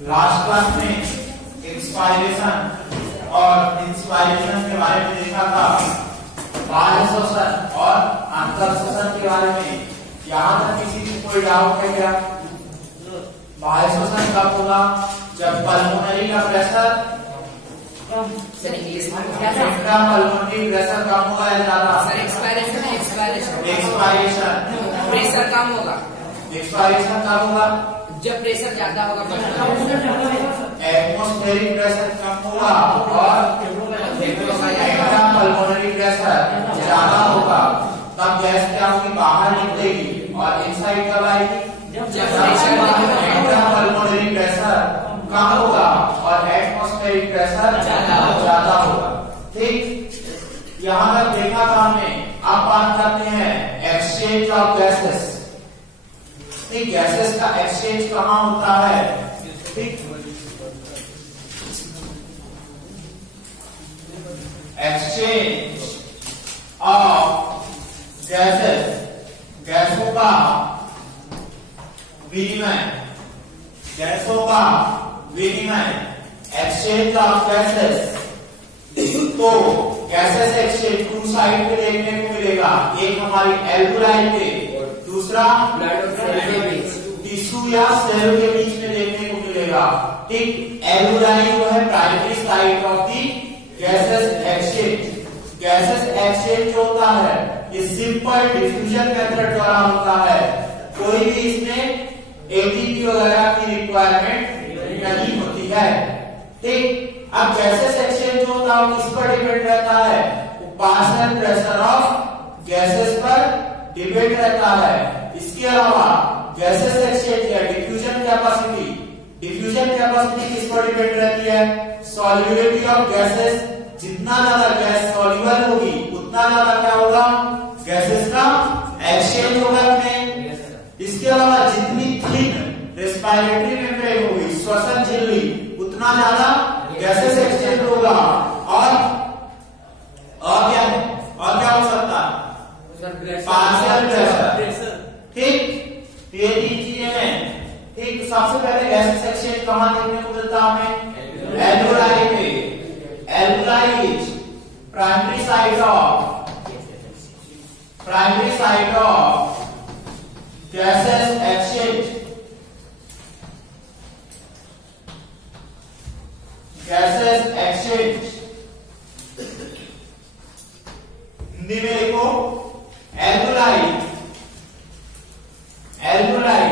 Last class में expiration और inspiration के बारे में देखा था, बाह्य श्वसन और अंतर श्वसन के बारे में। यहाँ तक किसी को कोई डाउट है क्या? बाह्य श्वसन कब होगा? जब पल्मोनरी का प्रेशर सर इंग्लिश में क्या था? पल्मोनरी प्रेशर कम होगा या ज्यादा? सर एक्सपायरेशन है, एक्सपायरेशन एक्सपायरेशन प्रेशर कम होगा। एक्सपायरेशन कब होगा? जब प्रेशर ज्यादा होगा। एटमॉस्फेरिक प्रेशर कम होगा और एक्स्ट्रा पल्मोनरी प्रेशर ज्यादा होगा, तब गैस क्या होगी? बाहर निकलेगी। और इनसाइड कब आएगी? जब प्रेशर एक्स्ट्रा पल्मोनरी प्रेशर कम होगा और एटमॉस्फेरिक प्रेशर ज्यादा होगा। ठीक, यहाँ तक देखा था हमने। अब बात करते हैं एक्सचेंज ऑफ गैसेस। ठीक, गैसेस का एक्सचेंज कहाँ होता है? ठीक, एक्सचेंज ऑफ गैसेस, गैसों का विनिमय, गैसों का विनिमय, एक्सचेंज ऑफ गैसेस। तो गैसेस एक्सचेंज टू साइड पे देखने को मिलेगा, एक हमारी एल्कोलाइन पे, दूसरा टिश्यू या सेल के बीच में देखने को मिलेगा। ठीक, एल्कोलाइन जो है primary side of the gases exchange. गैसेस एक्सचेंज जो होता है ये सिंपल डिफ्यूजन मेथड द्वारा होता है। कोई भी इसमें एटीपी वगैरह की रिक्वायरमेंट नहीं होती है। ठीक, अब गैसेस एक्सचेंज जो होता है किस पर डिपेंड रहता है? पार्शियल प्रेशर ऑफ गैसेस पर डिपेंड रहता है। इसके अलावा गैसेस एक्सचेंज या डिफ्यूजन कैपेसिटी, डिफ्यूजन कैपेसिटी किस पर डिपेंड रहती है? Solubility of gases. जितना ज्यादा गैस सॉल्युबल होगी उतना ज्यादा क्या होगा? गैसेस का एक्सचेंज होगा इसमें। इसके अलावा जितनी थिन रेस्पिरेटरी मेम्ब्रेन होगी, श्वसन झिल्ली, उतना ज्यादा गैसेस एक्सचेंज होगा। और क्या है? और क्या हो सकता है? Partial pressure. ठीक, ये तीन चीजें हैं। ठीक, सबसे पहले गैसेस एक्सचेंज कहाँ देखने को मिलता है हमें? एल्कोलाई पे। एल्कोलाई is primary site of gases exchange. गैसेस एक्सचेंज हिंदी में लिखो एल्कोलाई। एल्कोलाई,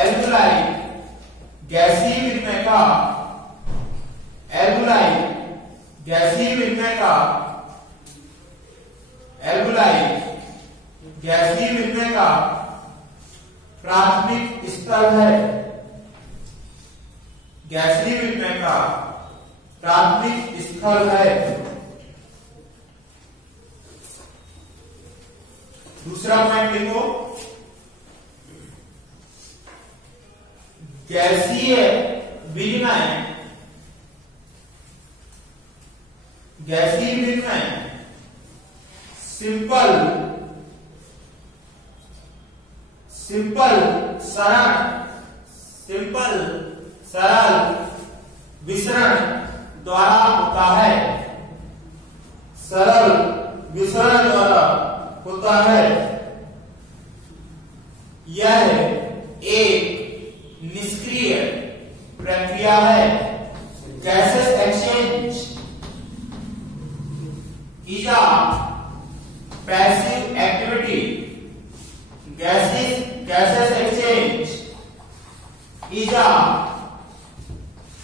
एल्कोलाई गैसीय विनिमय का, एल्कोलाई गैसीय विनिमय का, एल्कोलाई गैसीय विनिमय का प्राथमिक स्तर है। गैसीय विनिमय का प्राथमिक स्थल है। दूसरा पॉइंट लिखो, गैसीय विनिमय, गैसीय विनिमय सिंपल सरल विसरण द्वारा होता है। सरल विसरण द्वारा होता है। यह एक निष्क्रिय प्रक्रिया है। Gases exchange is a passive activity. Gases exchange is a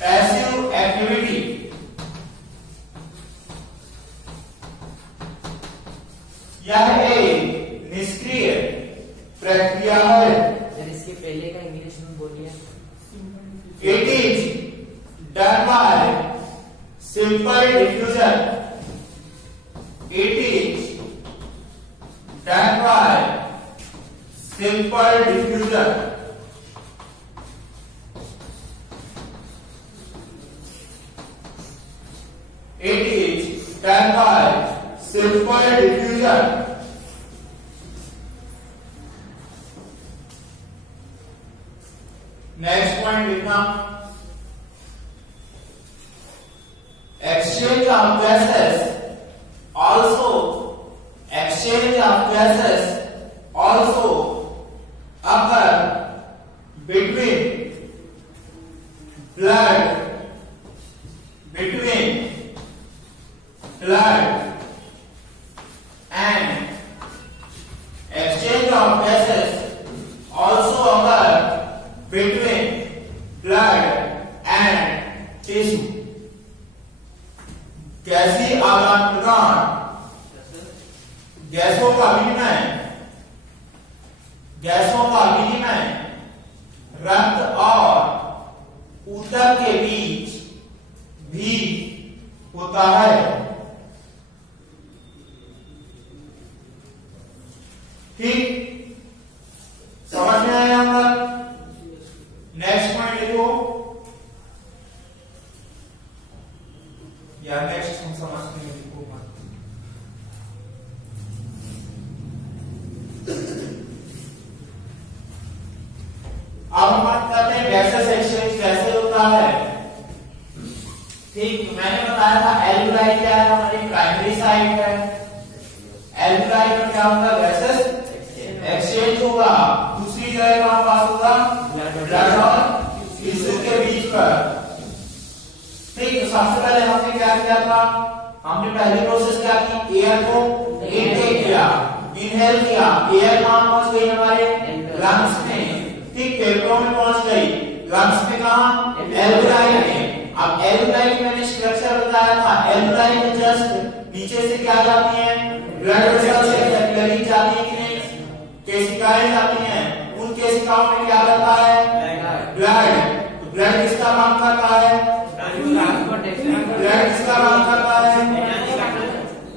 passive activity. यह एक निष्क्रिय प्रक्रिया है। इसके पहले का इंग्लिश में बोलिए। It is done by simple diffusion. It is done by simple diffusion. It is done by simple diffusion. Next point लिखना, exchange of gases also occur between blood and exchange of gases also occur between blood and tissue. गैसीय आदान प्रदान, गैसों का विनिमय रक्त और ऊतक के बीच भी होता है। ठीक, समझ में आया हम तक? नेक्स्ट पॉइंट लिखो, या नेक्स्ट हम समझते हैं। अब हम बात करते हैं गैसेस एक्सचेंज कैसे होता है। ठीक, मैंने बताया था एल्यूलाई क्या है, हमारी प्राइमरी साइट है। एल्यूलाई में क्या होगा, गैसेस एक्सचेंज होगा। दूसरी जगह कहां पास होगा, ब्लड और टिश्यू के बीच पर। ठीक, तो सबसे पहले हमने क्या किया था, हमने पहली प्रोसेस क्या की, एयर को इनटेक किया, इनहेल किया, एयर कहां पहुंच गई, हमारे लंग्स में। ठीक, फेफड़ों में पहुंच गई, लंग्स में कहां, एल्यूलाई में। अब एल्यूलाई मैंने स्ट्रक्चर बताया था, एल्यूलाई में जस्ट नीचे से क्या जाती है, ब्लड वेसल से कैपिलरी जाती है कि नहीं, केशिकाएं जाती हैं। उन केशिकाओं में क्या रहता है, ब्लड। तो ब्लड किसका काम करता है, ब्लड किसका काम करता है,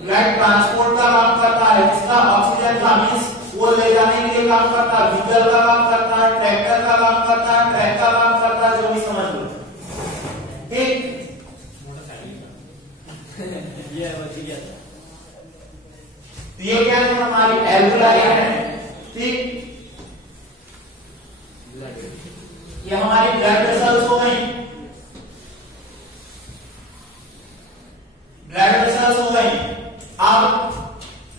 ब्लड ट्रांसपोर्ट का काम करता है। किसका, ऑक्सीजन का, मींस वो ले जाने के लिए काम करता है। व्हीकल का काम करता है, ट्रैक्टर का काम करता है, ट्रैक का काम करता है, जो भी समझ लो। ठीक, ये क्या है, हमारी एल्यूलाई है। ठीक, ये हमारी ब्लड वेसल्स हो गई, ब्लड वेसल्स हो गई। अब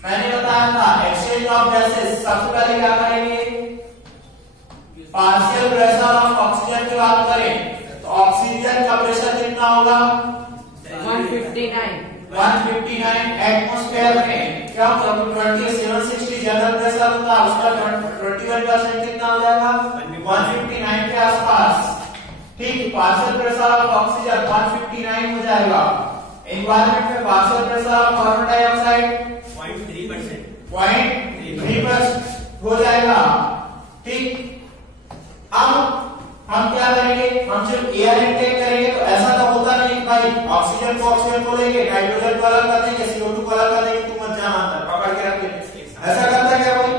मैंने बताया था एक्सचेंज ऑफ गैसेस, सबसे पहले क्या करेंगे, पार्शियल प्रेशर ऑफ ऑक्सीजन की बात करें तो ऑक्सीजन का प्रेशर कितना होगा, 159 एटमॉस्फेयर में। क्या होगा, 2760 जनरल प्रेशर होता है, उसका 21% कितना हो जाएगा, 159 के आसपास। ठीक, पार्शियल प्रेशर ऑफ ऑक्सीजन 159 हो जाएगा। एनवायरमेंट में partial pressure of carbon dioxide 0.3% हो जाएगा। ठीक, अब हम क्या करेंगे, हम सिर्फ एयर इनटेक करेंगे तो ऐसा तो होता नहीं भाई, ऑक्सीजन को लेंगे, नाइट्रोजन को अलग कर देंगे, CO2 को अलग कर देंगे, तू मत जा अंदर पकड़ के रख ले। ऐसा करता है क्या कोई,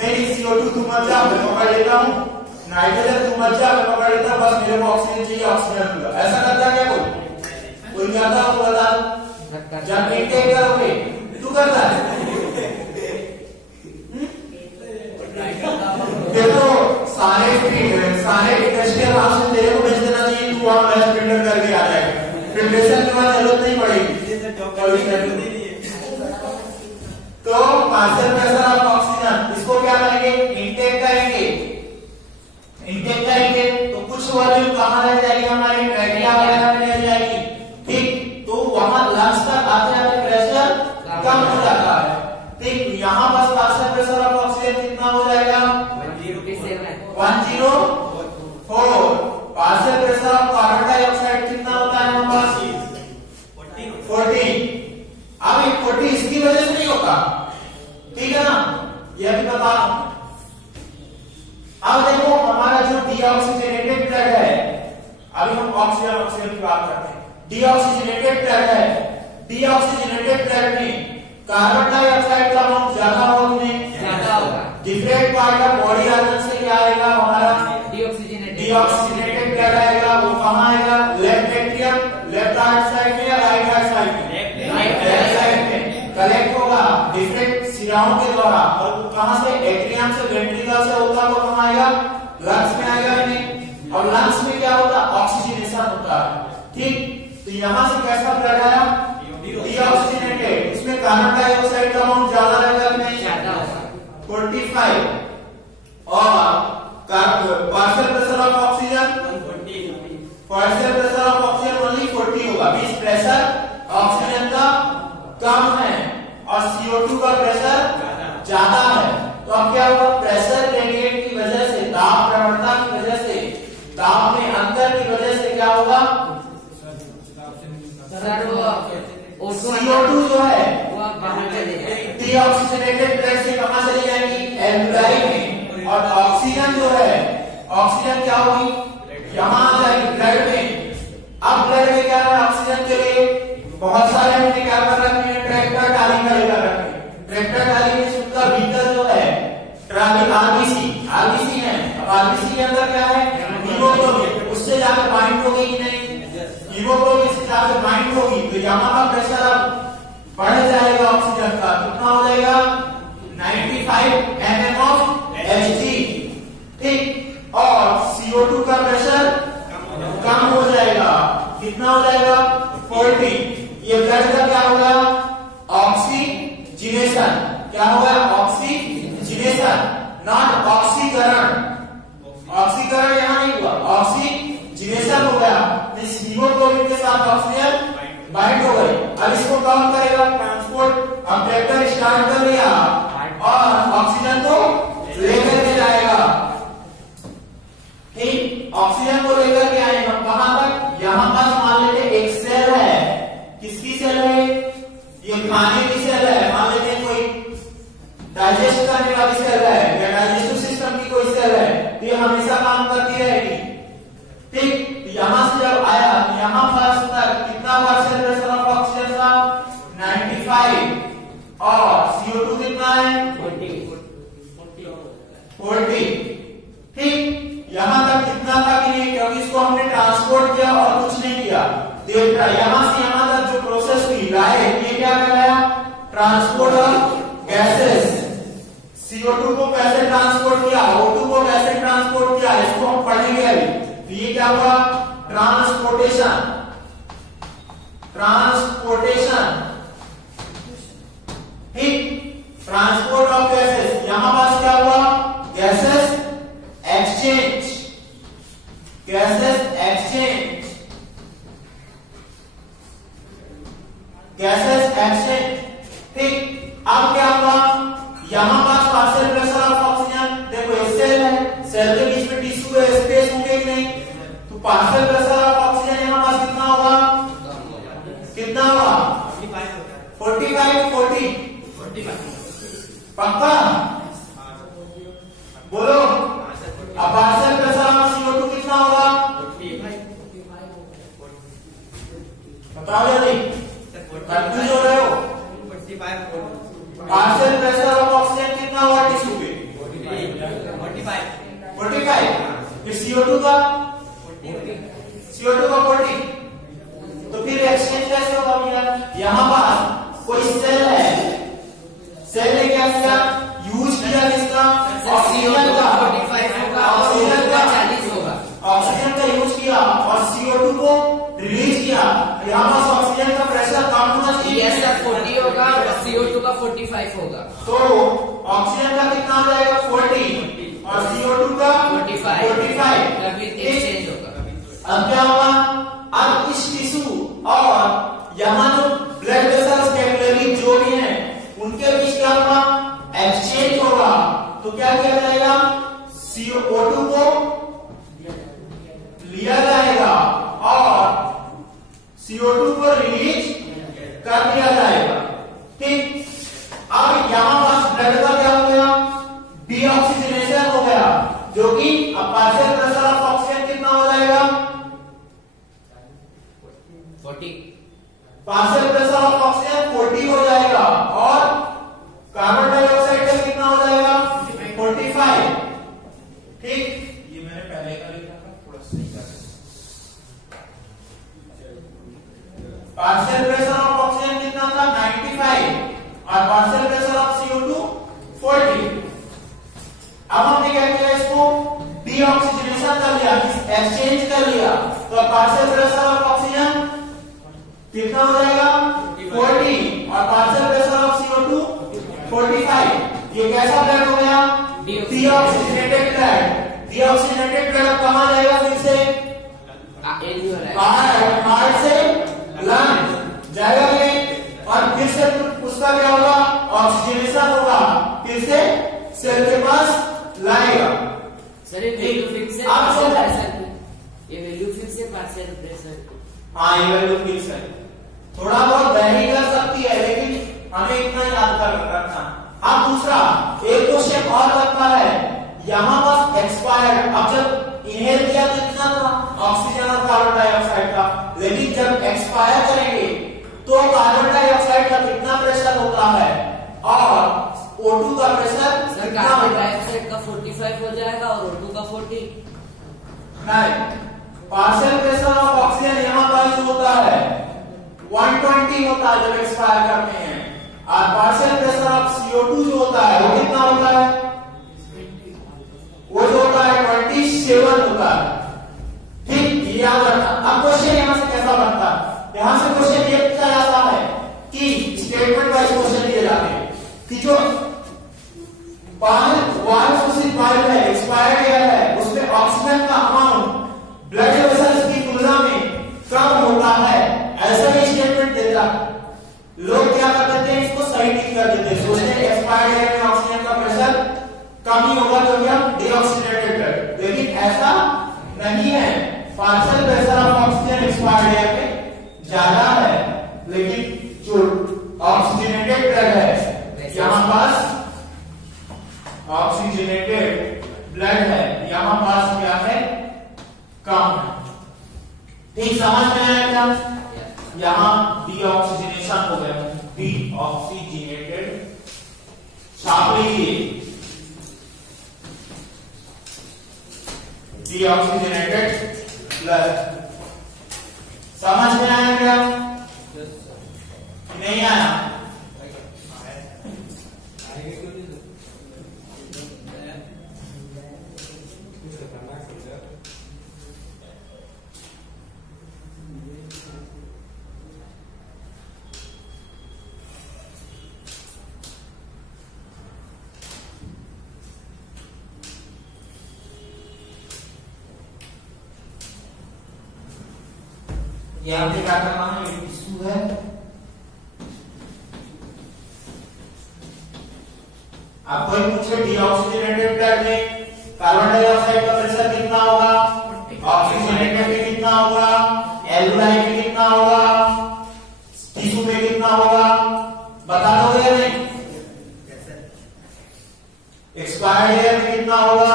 नहीं, CO2 तू मत जा, मैं पकड़ लेता हूँ, नाइट्रोजन तू मत जा, मैं पकड़ लेता हूँ, बस मेरे को ऑक्सीजन चाहिए, ऑक्सीजन पूरा। ऐसा करता है क्या कोई करता हो, बता। जब इनटेक करोगे तू करता है, देखो सारे इंडस्ट्रियल हाउस में तेरे को भेज देना चाहिए, तू वहां गैस फिल्टर करके आ जाएगा, फिल्ट्रेशन की जरूरत नहीं पड़ेगी। तो पार्शियल प्रेशर ऑफ ऑक्सीजन, इसको क्या करेंगे, इंटेक करेंगे तो कुछ वॉल्यूम कहां रह जाएगी, हमारे ट्रैकिया वगैरह में रह जाएगी। ठीक, तो वहां लंग्स तक आते आते प्रेशर कम हो जाता है। ठीक, यहाँ बस पार्शियल प्रेशर ऑफ ऑक्सीजन कितना हो जाएगा, 104। Partial pressure of carbon dioxide कितना होता है हमारे पास, 40। अब 40 इसकी वजह से नहीं होता, ठीक है ना, यह भी बता। अब देखो हमारा जो डीऑक्सीजनेटेड ब्लड है, अभी हम ऑक्सीजन की बात करते हैं, डीऑक्सीजनेटेड ब्लड है, डीऑक्सीजनेटेड ब्लड में कार्बन डाइऑक्साइड का अमाउंट ज्यादा होगा कि नहीं, ज्यादा होगा। Different part of body organ से क्या आएगा, हमारा डीऑक्सीजनेटेड ब्लड आएगा। वो कहां आएगा, left atrium, left heart side में या राइट हार्ट साइड में, राइट साइड में कलेक्ट होगा डिफरेंट शिराओं के द्वारा। और वो कहां से, एट्रियम से, वेंट्रिकल से होता हुआ कहां आएगा, लंग्स में आएगा नहीं। और और लंग्स में क्या होता है, ऑक्सीजनेशन होता है। ठीक, तो यहां से कैसा ब्लड आया, डीऑक्सीजनेटेड। इसमें कार्बन डाइऑक्साइड का अमाउंट ज्यादा रहेगा कि नहीं, ज्यादा होगा 45, और partial pressure of oxygen, partial pressure of oxygen only 40 होगा, मींस प्रेशर ऑक्सीजन का कम है और CO2 का प्रेशर ज्यादा है। तो अब क्या होगा, प्रेशर ग्रेडियंट की वजह से, दाब प्रवणता की वजह से, दाब में अंतर की वजह से क्या होगा, सर वो CO2 जो है वो बाहर चले जाएगा, डीऑक्सीजनेटेड ब्लड से कहां चली जाएगी, एल्वेलाई में, और ऑक्सीजन जो है, ऑक्सीजन क्या होगी, यहां आ जाएगी ब्लड में। अब ब्लड में क्या है, ऑक्सीजन के लिए बहुत सारे हमने क्या कर रखे हैं, ट्रैक्टर ट्राली का लेकर रखे हैं। ट्रैक्टर ट्राली में उसका भीतर जो है ट्राली आरबीसी है। अब आरबीसी के अंदर क्या है, हीमोग्लोबिन, उससे जाकर बाइंड होगी कि नहीं, हीमोग्लोबिन से जाकर बाइंड होगी, तो यहाँ का प्रेशर अब बढ़ जाएगा ऑक्सीजन का, कितना हो जाएगा, 95 mm ऑफ Hg। ठीक, और CO2 का प्रेशर कम हो जाएगा, कितना हो जाएगा, 40। ये ब्लड का क्या होगा, ऑक्सीजनेशन, क्या होगा, ऑक्सीजनेशन, नॉट ऑक्सीकरण। ऑक्सीकरण यहां नहीं हुआ, ऑक्सीजनेशन हो गया, इस हीमोग्लोबिन के साथ ऑक्सीजन बाइंड हो गई। अब इसको कौन करेगा, ट्रांसपोर्ट। अब ट्रैक्टर स्टार्ट कर लिया और ऑक्सीजन को लेकर के जाएगा। ठीक, ऑक्सीजन को लेकर के आएगा कहां तक, यहां पास मान लेते एक सेल है, किसकी सेल है, ये खाने की सेल है, मान लेते हैं कोई डाइजेस्ट करने वाली सेल है या डाइजेस्टिव सिस्टम की कोई सेल है, तो ये हमेशा काम करती रहेगी। ठीक, यहां से जब आया यहां पास तक कितना पार्शियल प्रेशर ऑफ ऑक्सीजन था, 95, और CO2 कितना है, 40। ठीक, यहां तक कितना था कि नहीं, क्योंकि इसको हमने ट्रांसपोर्ट किया और कुछ नहीं किया। देखा यहां से यहां तक जो प्रोसेस हुई, लाइट, ये क्या कहलाया, ट्रांसपोर्ट ऑफ गैसेस। CO2 को कैसे ट्रांसपोर्ट किया, O2 को कैसे ट्रांसपोर्ट किया, इसको हम पढ़ेंगे अभी। तो ये क्या हुआ, ट्रांसपोर्टेशन, ठीक, ट्रांसपोर्ट ऑफ गैसेस। यहां पास क्या हुआ, गैसेस एक्सचेंज, ठीक। अब क्या हुआ, यहां पास पार्शियल प्रेशर ऑफ ऑक्सीजन, देखो ये सेल है, सेल के बीच में टिश्यू है, स्पेस होंगे कि नहीं, तो पार्शियल प्रेशर ऑफ ऑक्सीजन यहां पास कितना होगा, कितना होगा, 45, 40, पक्का बोलो। अब पार्शियल प्रेशर ऑफ CO2 कितना होगा, बताओ जल्दी, कंफ्यूज हो रहे हो। पार्शियल प्रेशर ऑफ ऑक्सीजन कितना होगा टिश्यू पे, 45। फिर CO2 का 40। तो फिर एक्सचेंज कैसे होगा भैया, यहां पास कोई सेल है, सेल ने क्या किया, यूज किया किसका, ऑक्सीजन का, ऑक्सीजन का 40 होगा, ऑक्सीजन का यूज किया और CO2 को रिलीज किया। यहाँ पास ऑक्सीजन का प्रेशर कम होना चाहिए, यस सर 40 होगा और CO2 का 45 होगा, तो ऑक्सीजन का कितना हो जाएगा, 40, और CO2 का 45। तभी एक्सचेंज होगा। अब क्या होगा, अब इस टिश्यू और यहाँ जो ब्लड वेसल्स कैपिलरी जो भी हैं उनके बीच क्या होगा, एक्सचेंज होगा। तो क्या किया जाएगा, CO2 को लिया जाएगा और CO2 को रिलीज कर दिया जाएगा। ठीक, अब यहां पास ब्लड का क्या हो गया, डीऑक्सीजनेशन हो गया, जो कि अब पार्शियल प्रेशर ऑफ ऑक्सीजन कितना हो जाएगा, 40, पार्शियल प्रेशर ऑफ ऑक्सीजन 40 हो जाएगा, और कार्बन डाइऑक्साइड का कितना हो जाएगा, 45। ठीक, ये मैंने पहले का लिखा था, थोड़ा सही कर, पार्शियल प्रेशर ऑफ ऑक्सीजन कितना था, 95, और पार्शियल प्रेशर ऑफ CO2 40। अब हमने क्या किया, इसको डीऑक्सीजनेशन कर लिया, एक्सचेंज कर लिया तो पार्शियल प्रेशर ऑफ ऑक्सीजन कितना हो जाएगा 40 और पार्शियल प्रेशर ऑफ CO2 45। ये कैसा ब्लड हो गया डीऑक्सीजनेटेड ब्लड। डीऑक्सीजनेटेड ब्लड कहां जाएगा फिर से हार्ट से लंग जाएगा और फिर से उसका क्या होगा ऑक्सीजनेशन होगा फिर से सेल के पास लाएगा। सर ये वैल्यू फिक्स है पार्शियल प्रेशर, ये वैल्यू फिक्स है पार्शियल प्रेशर। हाँ ये वैल्यू फिक्स है, थोड़ा बहुत वैरी कर सकती है लेकिन हमें इतना याद कर रखना। अब दूसरा एक क्वेश्चन और लगता है यहाँ बस एक्सपायर्ड। अब जब इनहेल किया तो इतना था ऑक्सीजन और कार्बन डाइऑक्साइड का, लेकिन जब एक्सपायर करेंगे तो कार्बन डाइऑक्साइड का कितना प्रेशर होता है और O2 का प्रेशर कार्बन डाइऑक्साइड का 45 हो जाएगा और O2 का 40। नहीं, पार्शियल प्रेशर ऑफ ऑक्सीजन यहाँ पर जो होता है 120 होता है जब एक्सपायर करते हैं, और पार्शियल प्रेशर ऑफ CO2 जो होता है वो कितना होता है, वो जो होता है 27 होता है। ठीक, ये याद रखना। अब क्वेश्चन यहाँ से कैसा बनता है, यहाँ से क्वेश्चन ये पूछा जाता है कि स्टेटमेंट वाइज क्वेश्चन दिए जाते हैं कि जो वायु है एक्सपायर्ड एयर है उसमें ऑक्सीजन का अमाउंट ब्लड वेसल्स की तुलना में कम होता है, ऐसा ही स्टेटमेंट देता। लोग क्या कर देते हैं, इसको सही ठीक कर देते हैं, सोचते हैं एक्सपायर्ड एयर में ऑक्सीजन का प्रेशर कम ही होगा क्योंकि हम डीऑक्सीजनेटेड ब्लड, लेकिन ऐसा नहीं है। Partial pressure of oxygen expired air में ज्यादा है, लेकिन जो ऑक्सीजनेटेड ब्लड है यहाँ पास ऑक्सीजनेटेड ब्लड है यहाँ पास क्या है, कम है। ठीक, समझ में आया क्या? यहाँ डीऑक्सीजनेशन हो गया, डीऑक्सीजनेटेड छाप लीजिए, डीऑक्सीजनेटेड ब्लड। समझ में आया क्या? नहीं आया? यहाँ पे क्या करना है, टिश्यू है, अब कोई पूछे डीऑक्सीजनेटेड ब्लड में कार्बन डाइऑक्साइड का प्रेशर कितना होगा, ऑक्सीजनेटेड में कितना होगा, एल्यूलाइट में कितना होगा, टिश्यू में कितना होगा, बता दोगे या नहीं? एक्सपायर्ड एयर में कितना होगा,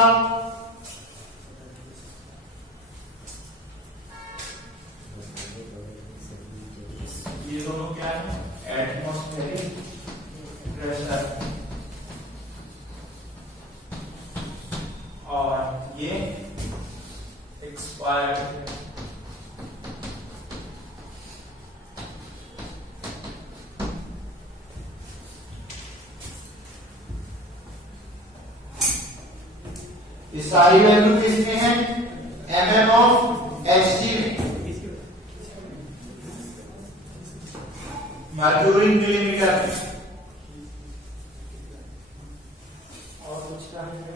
ये दोनों क्या है, एटमॉस्फेरिक प्रेशर, और ये एक्सपायर्ड। ये सारी वैल्यू किसमें है, mm ऑफ Hg में, मर्क्यूरी मिलीमीटर में। और कुछ क्या है,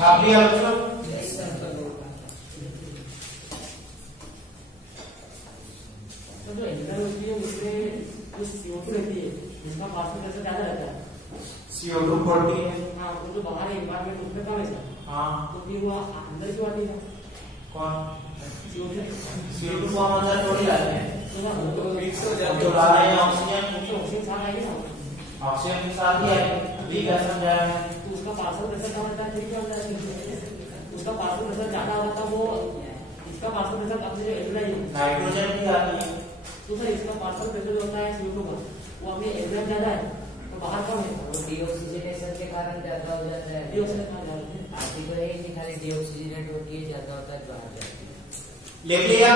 छाप लिया बच्चों। तो जो एल्यूमिनियम होती है उसमें जो CO2 रहती है उसका पार्शियल प्रेशर ज्यादा रहता है। CO2 40 है। हाँ, वो जो बाहर है एनवायरमेंट उसमें कम है सर। हाँ, तो फिर वो अंदर क्यों आती है? कौन CO2 को हम अंदर थोड़ी लाते हैं, तो ना वो तो मिक्स हो जाता तो ला रहे हैं ऑक्सीजन। ऑक्सीजन साथ आएगी ना, ऑक्सीजन के साथ ही आएगी, अभी क्या समझा है। तो उसका पार्शियल प्रेशर कम रहता है, फिर क्या होता है? उसका पार्शियल प्रेशर ज्यादा होता है, वो इसका पार्शियल प्रेशर अपने जो एल्यूमिनियम नाइट्रोजन की आती है। तो सर इसका पार्शियल प्रेशर जो होता है CO2 का, वो अपने एल्यूमिनियम ज्यादा है तो बाहर कम है। वो डीऑक्सीजनेशन के कारण ज्यादा हो जाता है। डीऑक्सीजन कहाँ जा रहा है? आर्टिकल है कि खाली डीऑक्सीजनेट होती है, ज्यादा होता है बाहर जाती है। लिख लिया।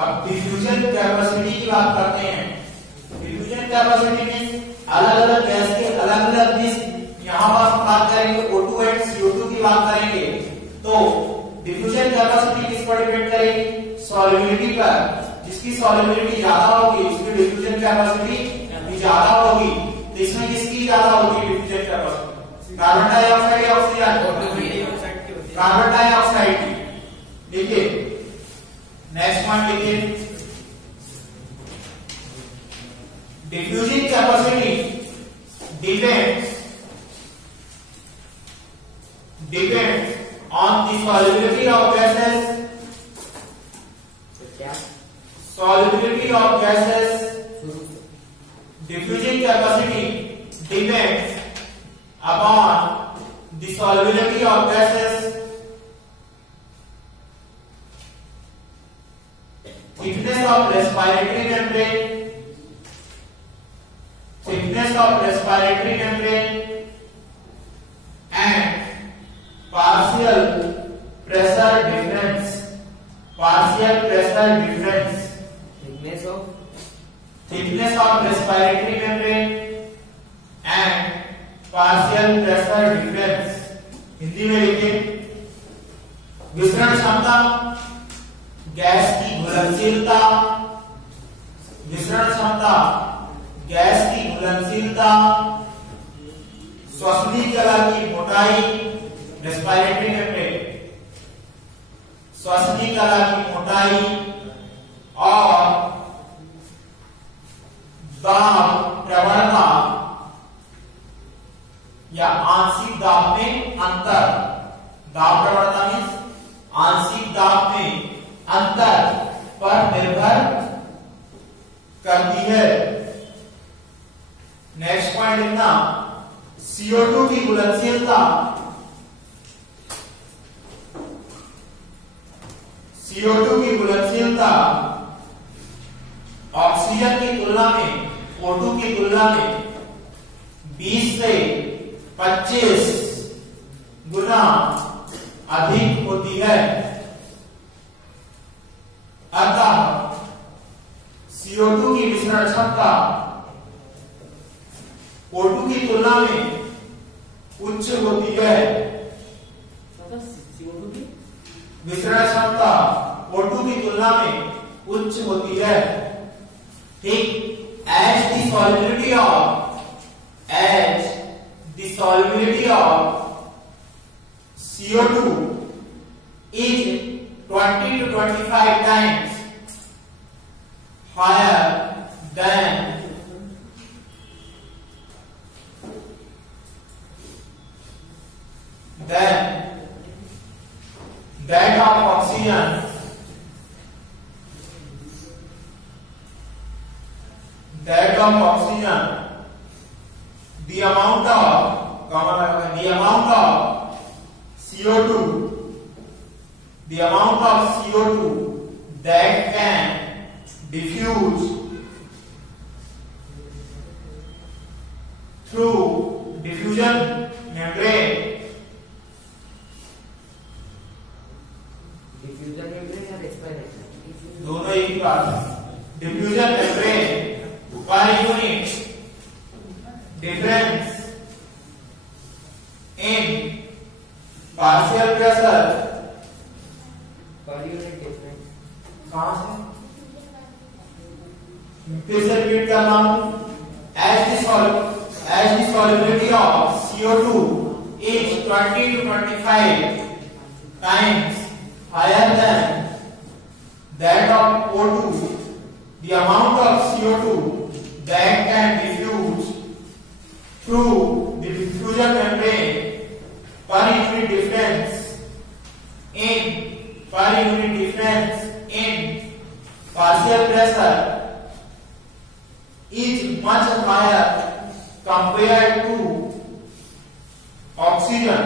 अब डिफ्यूजन कैपेसिटी की बात करते हैं। डिफ्यूजन कैपेसिटी में अलग अलग गैस के अलग अलग यहाँ पर हम बात करेंगे O2 एंड CO2 की बात करेंगे। तो डिफ्यूजन कैपेसिटी किस पर डिपेंड करेगी? सॉल्युबिलिटी पर। जिसकी सॉल्युबिलिटी ज्यादा होगी उसकी डिफ्यूजन कैपेसिटी भी ज्यादा होगी। तो इसमें किसकी ज्यादा होगी डिफ्यूजन कैपेसिटी? कार्बन डाइऑक्साइड या ऑक्सीजन? कार्बन डाइऑक्साइड की। देखिए नेक्स्ट पॉइंट देखिए, diffusion capacity depends on the solubility of gases. Solubility of gases. Diffusion capacity depends upon the solubility of gases, thickness of respiratory membrane, and partial pressure difference. Thickness of respiratory membrane and partial pressure difference. Hindi में लिखिए, विसरण क्षमता, gas की घुलनशीलता, विसरण क्षमता, gas की घुलनशीलता, श्वसनीय कला की मोटाई, रेस्पिरेटरी मेम्ब्रेन, श्वसनीय कला की मोटाई और दाब प्रवणता या आंशिक दाब में अंतर। दाब प्रवणता मीन्स आंशिक दाब में अंतर पर निर्भर करती है। नेक्स्ट पॉइंट लिखना, CO2 की घुलनशीलता, CO2 की घुलनशीलता ऑक्सीजन की तुलना में, O2 की तुलना में 20 से 25 गुना अधिक होती है। अतः CO2 की विसरण क्षमता O2 की तुलना में उच्च होती है। विसरण क्षमता O2 की तुलना में उच्च होती है। ठीक, as the solubility of CO2 is 20 to 25 times higher than that of oxygen, the amount of CO2 that can diffuse through diffusion membrane, दोनों एक ही बात है। Diffusion membrane per unit difference in partial pressure, per unit difference कहां से? फिर से repeat कर रहा हूं, as the solubility of CO2 is 20 to 25 times higher than that of O2, the amount of CO2 that can diffuse through the diffusion membrane per unit difference in partial pressure is much higher compared to oxygen,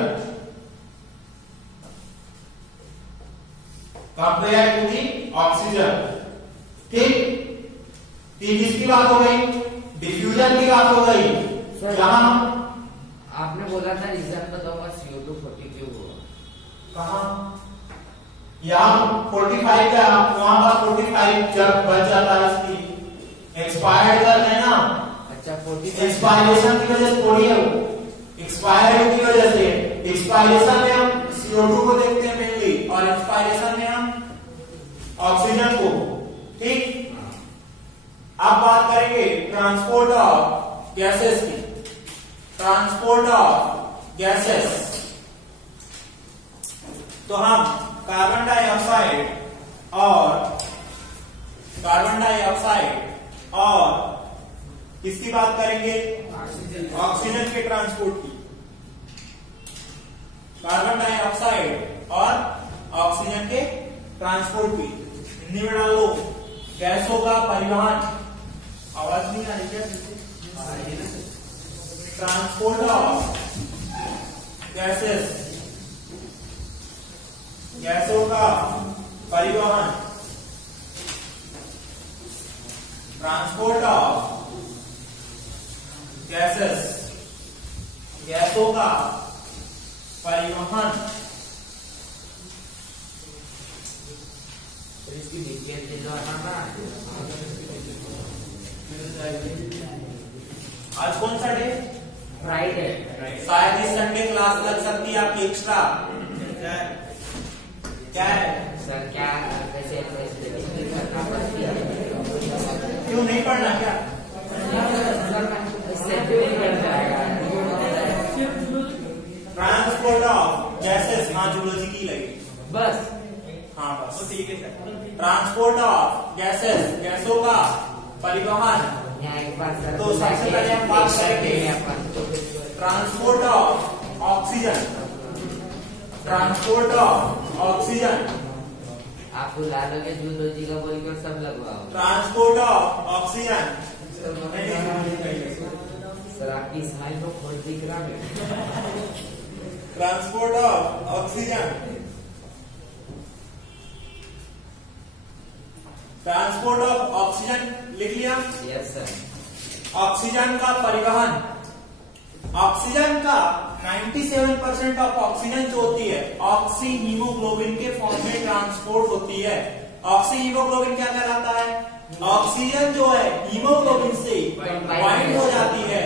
ठीक। किसकी बात हो गई? Diffusion की बात हो गई। जहां आपने बोला था रीजन बताऊंगा CO2 40 क्यों हुआ? कहां? यहाँ 45 का वहां पर 45 जब बच जाता है इसकी एक्सपायर्ड कर देना। अच्छा 40 एक्सपायरेशन की वजह से थोड़ी है वो, एक्सपायर्ड की वजह से। एक्सपायरेशन में हम CO2 को देखते हैं मेनली और एक्सपायरेशन में हम ऑक्सीजन को, ठीक। अब बात करेंगे ट्रांसपोर्ट ऑफ गैसेस की। ट्रांसपोर्ट ऑफ गैसेस, तो हम कार्बन डाइऑक्साइड और किसकी बात करेंगे? ऑक्सीजन के ट्रांसपोर्ट की। कार्बन डाइऑक्साइड और ऑक्सीजन के ट्रांसपोर्ट की। हिंदी में डाल लो, गैसों का परिवहन। आवाज नहीं आ रही क्या? ट्रांसपोर्ट ऑफ गैसेस, गैसों का परिवहन। ट्रांसपोर्ट ऑफ गैसेस, गैसों का परिवहन। तो इसकी डिटेल दिलवाना ना। आज कौन सा डे? फ्राइडे। शायद इस संडे क्लास लग सकती है आपकी एक्स्ट्रा। क्या है सर? क्या कैसे करना पड़ती है? क्यों नहीं पढ़ना क्या? इससे क्यों नहीं कर जाएगा? ट्रांसपोर्ट ऑफ गैसेस, हाँ जूलॉजी की लगी बस। हाँ बस ठीक है सर। ट्रांसपोर्ट ऑफ गैसेस, गैसों का परिवहन। यहाँ एक बार सर, तो सबसे पहले हम बात करेंगे transport of oxygen. Transport of oxygen. आप बुला लोगे जूलॉजी का बोल के सब लगवाओ। Transport of oxygen. सर आपकी स्माइल को खोल दिख रहा है। Transport of oxygen. Transport of oxygen लिख लिया? Yes sir. ऑक्सीजन का परिवहन। ऑक्सीजन का 97% ऑफ ऑक्सीजन जो होती है ऑक्सी हीमोग्लोबिन के फॉर्म में ट्रांसपोर्ट होती है। ऑक्सी हीमोग्लोबिन क्या कहलाता है? ऑक्सीजन जो है हीमोग्लोबिन से बाइंड हो जाती है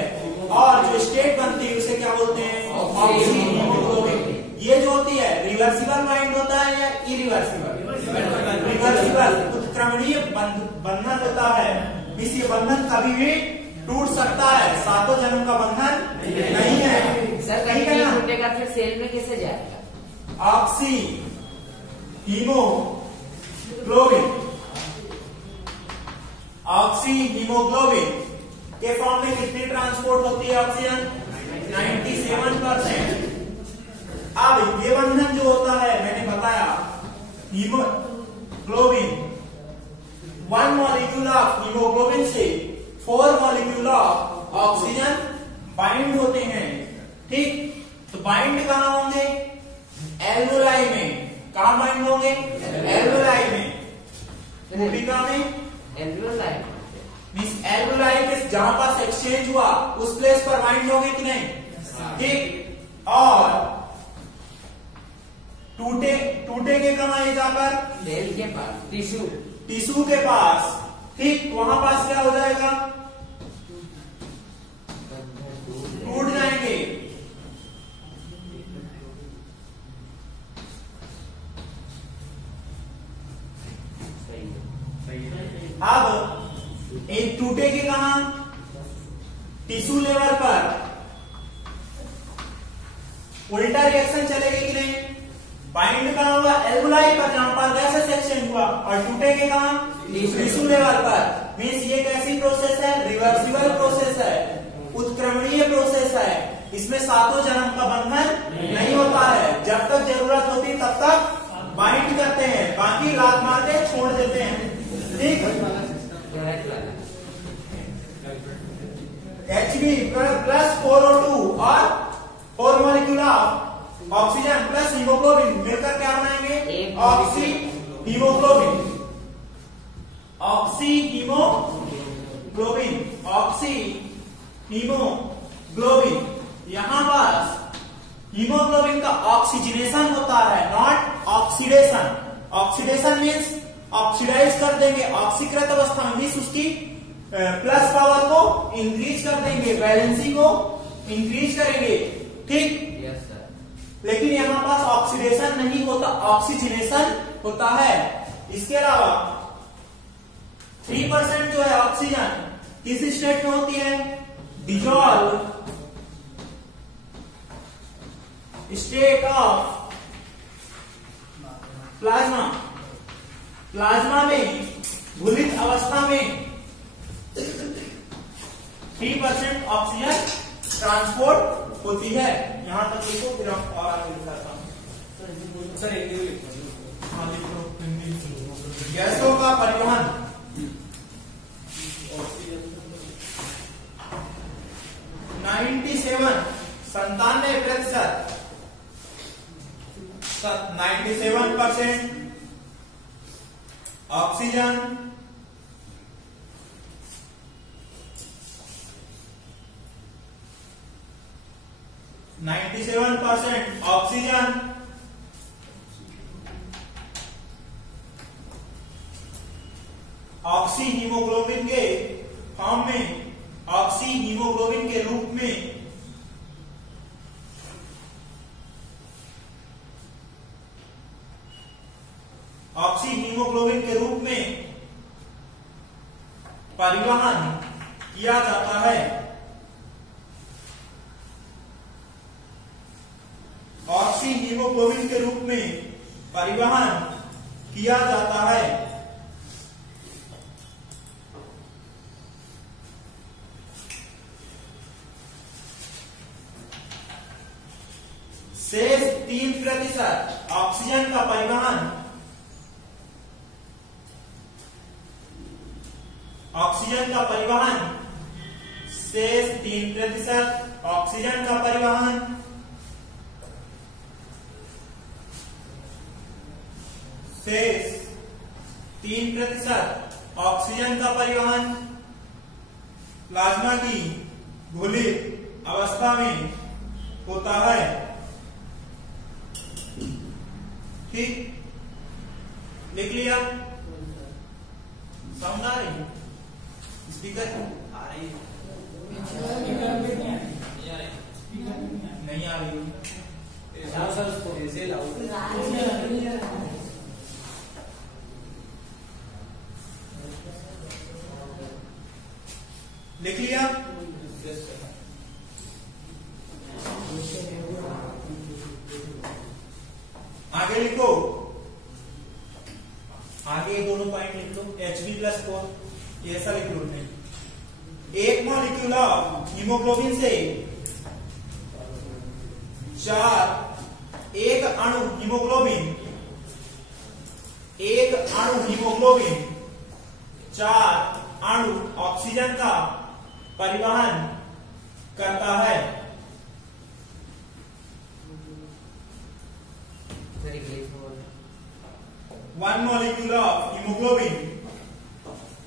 और जो स्टेट बनती है उसे क्या बोलते हैं? Oxy haemoglobin. ये जो होती है रिवर्सिबल बाइंड होता है या इरिवर्सिबल? रिवर्सिबल, उत्क्रमणीय बंधन होता है। इस बंधन कभी भी टूट सकता है, सातों जन्म का बंधन नहीं है। सर कहीं कहीं टूटेगा फिर सेल में कैसे जाएगा? ऑक्सी हीमोग्लोबिन, ऑक्सी हीमोग्लोबिन के फॉर्म में कितनी ट्रांसपोर्ट होती है ऑक्सीजन? 97%। अब ये बंधन जो होता है मैंने बताया हीमोग्लोबिन, 1 मॉलिक्यूल ऑफ हीमोग्लोबिन से 4 मॉलिक्यूल ऑफ ऑक्सीजन बाइंड होते हैं, ठीक। तो बाइंड कहां होंगे? एल्वोलाई में। कहां बाइंड होंगे? एल्वोलाई में। भूमिका में एल्वोलाई मींस एल्वोलाई के जहां पास एक्सचेंज हुआ उस प्लेस पर बाइंड होंगे कि नहीं? ठीक। और टूटे के कहां है? जाकर सेल के पास, टिश्यू के पास, ठीक। वहां पास क्या हो जाएगा? टूट जाएंगे। अब टूटेगी कहां? टिश्यू लेवल पर। उल्टा रिएक्शन चलेगी कि नहीं? बाइंड कहां हुआ? एल्वुलाई पर, जहां पर गैसेस एक्सचेंज हुआ, और टूटेगे कहां? टिश्यू लेवल पर। मींस ये कैसी प्रोसेस है? रिवर्सिबल प्रोसेस है, उत्क्रमणीय प्रोसेस है। इसमें सातों जन्म का बंधन नहीं होता है। जब तक जरूरत होती तब तक बाइंड करते हैं, बाकी लात मार के छोड़ देते हैं। ठीक। Hb प्लस 4O2 और 4 molecule of oxygen plus haemoglobin मिलकर क्या बनाएंगे? Oxy haemoglobin. Oxy haemoglobin, oxy haemoglobin. यहां पर हीमोग्लोबिन का ऑक्सीजनेशन होता है, not oxidation. Oxidation means oxidise कर देंगे, ऑक्सीकृत अवस्था में, मीन्स उसकी प्लस पावर को इंक्रीज कर देंगे, वैलेंसी को इंक्रीज करेंगे। ठीक। Yes sir. लेकिन यहां पास ऑक्सीडेशन नहीं होता, ऑक्सीजनेशन होता है। इसके अलावा 3% जो है ऑक्सीजन किस स्टेट में होती है? Dissolve state of plasma. Plasma में घुलित अवस्था में 3% ऑक्सीजन ट्रांसपोर्ट होती है। यहां तक लिखो, फिर हम और आगे दिखाता हूं। सर गैसों का परिवहन। 97% ऑक्सीजन, 97% ऑक्सीजन, ऑक्सी हीमोग्लोबिन के फॉर्म में, ऑक्सी हीमोग्लोबिन के रूप में ऑक्सी हीमोग्लोबिन के रूप में परिवहन किया जाता है। ऑक्सी हीमोग्लोबिन के रूप में परिवहन किया जाता है। शेष 3% ऑक्सीजन का परिवहन, ऑक्सीजन का परिवहन, शेष 3% ऑक्सीजन का परिवहन, शेष 3% ऑक्सीजन का परिवहन प्लाज्मा की घुलित अवस्था में होता है। ठीक, लिख लिया? साउंड आ रही है? स्पीकर आ रही है? नहीं आ रही है। लिख लिया? आगे लिखो, आगे दोनों पॉइंट लिख लो। Hb+4 ये ऐसा लिख लो। नहीं, एक मॉलिक्यूल ऑफ हीमोग्लोबिन से 4, एक अणु हीमोग्लोबिन, एक अणु हीमोग्लोबिन 4 अणु ऑक्सीजन का परिवहन करता है। One molecule of hemoglobin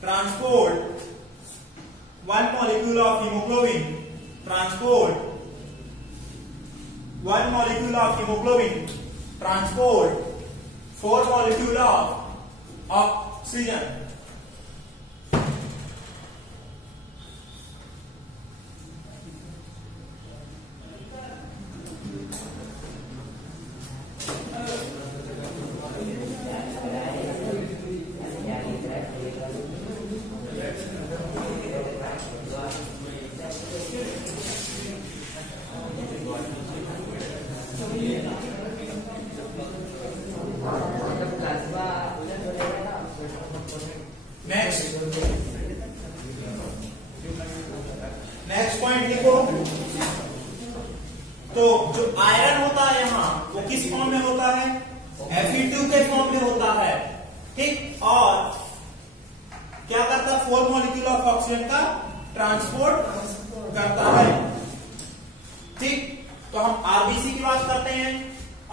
transport, one molecule of hemoglobin transport, one molecule of hemoglobin transport 4 molecule of oxygen. Point लिखो। तो जो आयरन होता है यहाँ वो किस फॉर्म में होता है? Fe2 के फॉर्म में होता है, ठीक। और क्या करता है? 4 मॉलिक्यूल ऑफ ऑक्सीजन का ट्रांसपोर्ट करता है, ठीक। तो हम आरबीसी की बात करते हैं।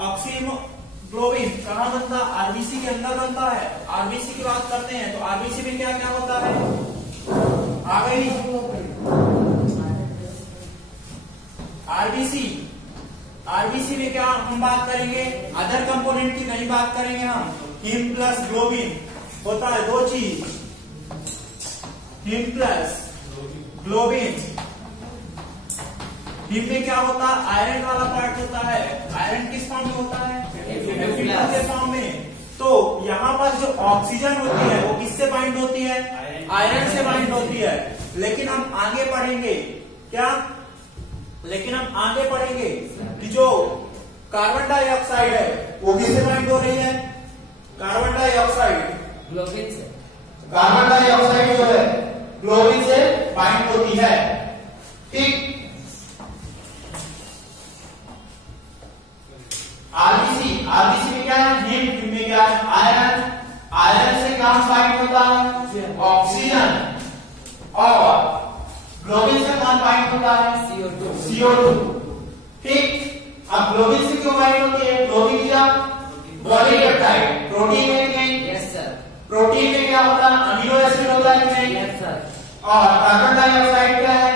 ऑक्सीग्लोबिन कहां बनता है? आरबीसी के अंदर बनता है। आरबीसी की बात करते हैं तो आरबीसी में क्या क्या होता है? आ गई आरबीसी। आरबीसी में क्या हम बात करेंगे? अदर कंपोनेंट की नहीं बात करेंगे हम। हिम प्लस ग्लोबिन होता है, दो चीज, हिम प्लस ग्लोबिन। हिम में क्या होता है? आयरन वाला पार्ट होता है। आयरन किस फॉर्म में होता है? Fe2 के फॉर्म में। तो यहाँ पर जो ऑक्सीजन होती है वो किससे बाइंड होती है? आयरन से बाइंड होती है। लेकिन हम आगे पढ़ेंगे क्या? लेकिन हम आगे पढ़ेंगे कि जो कार्बन डाइऑक्साइड है वो किससे बाइंड हो रही है? कार्बन डाइऑक्साइड ग्लोबिन से। कार्बन डाइऑक्साइड जो है ग्लोबिन से बाइंड होती है, ठीक। आरबीसी, आरबीसी में क्या है? हिम में क्या है? आयरन। आयरन से क्या बाइंड होता है? ऑक्सीजन। और ग्लोबिन से कौन बाइंड होता है? CO2, ठीक। अब ग्लोबिन से क्यों बाइंड होती है? ग्लोबिन क्या? पॉलीपेप्टाइड। प्रोटीन में नहीं? Yes sir. प्रोटीन में क्या होता है? अमीनो एसिड होता है कि नहीं? Yes sir. और कार्बन डाइऑक्साइड क्या है?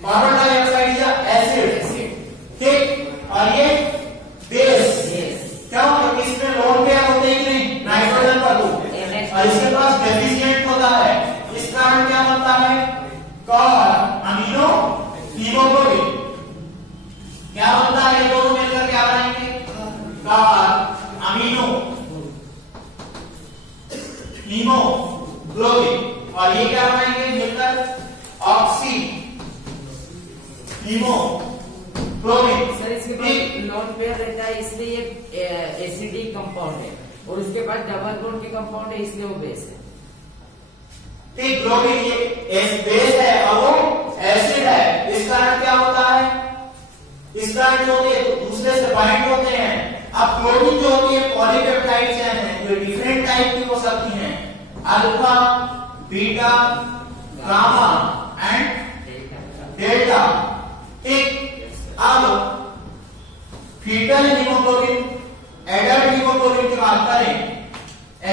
कार्बन डाइऑक्साइड या एसिड, ठीक। और ये बेस। क्यों? क्योंकि इसमें लोन पेयर होते हैं कि नहीं? नाइट्रोजन पर दो, और इसके पास डेफिशिएंट होता है। इस कारण क्या बनता है? Amino haemoglobin. क्या बनता है? ये दोनों मिलकर क्या बनाएंगे? Amino haemoglobin. और ये क्या बनाएंगे मिलकर? Oxy haemoglobin. सर इसके बाद नॉन पेयर रहता है इसलिए ये एसिडिक कंपाउंड है, और उसके बाद डबल बॉन्ड के कंपाउंड है इसलिए वो बेस है, ठीक। ग्लोबिन ये बेस है और वो एसिड है। इस कारण क्या होता है? इस कारण जो होते हैं दूसरे से बाइंड होते हैं। अब प्रोटीन जो होती है पॉलीपेप्टाइड्स हैं, जो डिफरेंट टाइप की हो सकती हैं, alpha, beta, gamma and delta, ठीक। अब फीटल हीमोग्लोबिन, एडल्ट हीमोग्लोबिन की बात करें,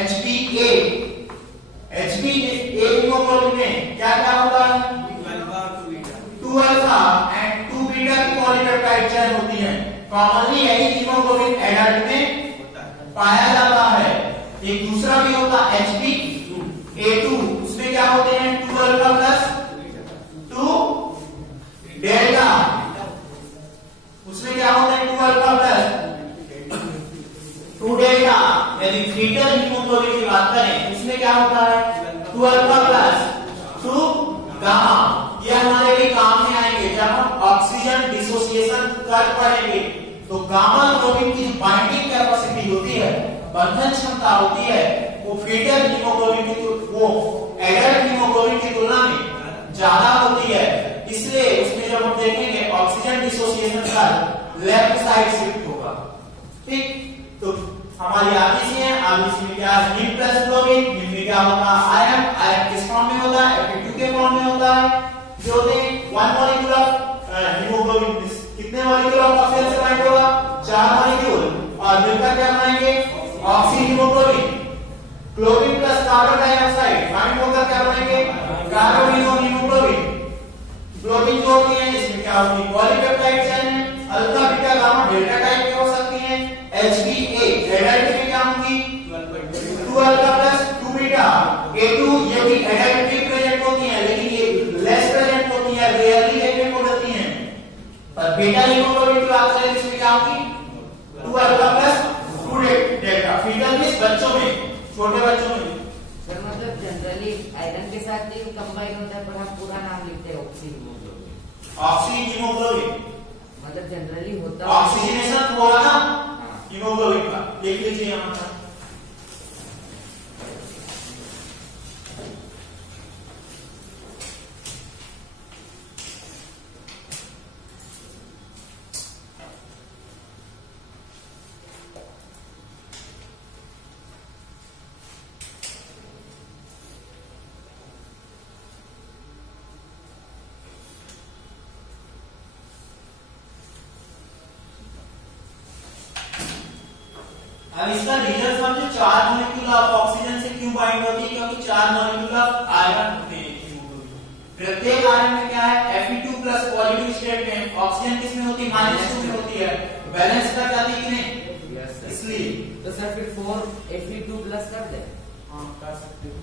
HbA हीमोग्लोबिन में क्या क्या होता है? 2 अल्फा एंड 2 बीटा की पॉलीपेप्टाइड चेन होती है। कॉमनली यही हीमोग्लोबिन एडल्ट में पाया जाता है। एक दूसरा भी होता है HbA2, उसमें क्या होते हैं? 2 अल्फा प्लस 2 डेल्टा। उसमें क्या होता है? 2 अल्फा प्लस 2 डेल्टा। यदि फीटल हीमोग्लोबिन की बात करें उसमें क्या होता है? 2 अल्फा प्लस 2 गामा। ये हमारे लिए काम में आएंगे जब हम ऑक्सीजन डिसोसिएशन कर पड़ेंगे। तो गामा ग्लोबिन की बाइंडिंग कैपेसिटी होती है, बंधन क्षमता होती है, वो फीटल हीमोग्लोबिन की वो एडल्ट हीमोग्लोबिन की तुलना में ज्यादा होती है। इसलिए उसमें जब हम देखेंगे ऑक्सीजन डिसोसिएशन कर लेफ्ट साइड शिफ्ट होगा, ठीक। तो हमारी आरबीसी है। आरबीसी में क्या है? Him plus globin. हिम में क्या होता है? आयरन। आयरन किस फॉर्म में होता है? Fe2 के फॉर्म में होता है। जो होते हैं 1 मॉलिक्यूल ऑफ हीमोग्लोबिन कितने मॉलिक्यूल ऑफ ऑक्सीजन से बाइंड होगा? 4 मॉलिक्यूल। और मिलकर क्या बनाएंगे? Oxy haemoglobin. Chlorine plus carbon dioxide bind होकर क्या बनाएंगे? कार्बोनिलो हीमोग्लोबिन। ग्लोबिन जो होती है इसमें क्या होती है? पॉलीपेप्टाइड चेन है। Alpha, beta, gamma, delta type की हो सकती है। HbA एडल्ट में क्या होंगी? 2 अल्फा प्लस 2 बीटा। A2 ये भी एडल्ट में प्रेजेंट होती है, लेकिन ये लेस प्रेजेंट होती है, रेयरली देखने को मिलती है। पर बीटा हीमोग्लोबिन की बात करें इसमें क्या होगी? 2 अल्फा प्लस 2 डेल्टा। फीटल में बच्चों में, छोटे बच्चों में। सर मतलब जनरली आयरन के साथ ही कंबाइन होता है, पर हम पूरा नाम लिखते हैं ऑक्सी हीमोग्लोबिन। ऑक्सी हीमोग्लोबिन मतलब जनरली होता है ऑक्सीजनेशन हुआ ना हीमोग्लोबिन का, देख लीजिए यहाँ पर। अब इसका रीजन समझो, 4 मॉलिक्यूल ऑफ ऑक्सीजन से क्यों बाइंड होती है, क्योंकि 4 मॉलिक्यूल ऑफ आयरन होते हैं हीमोग्लोबिन। प्रत्येक आयरन में क्या है, Fe2 प्लस पॉजिटिव स्टेट में, ऑक्सीजन किसमें होती है, -2 में होती है, बैलेंस कर जाती है कि नहीं, इसलिए। तो सर फिर 4 Fe2 प्लस कर दे। हाँ कर सकते हो।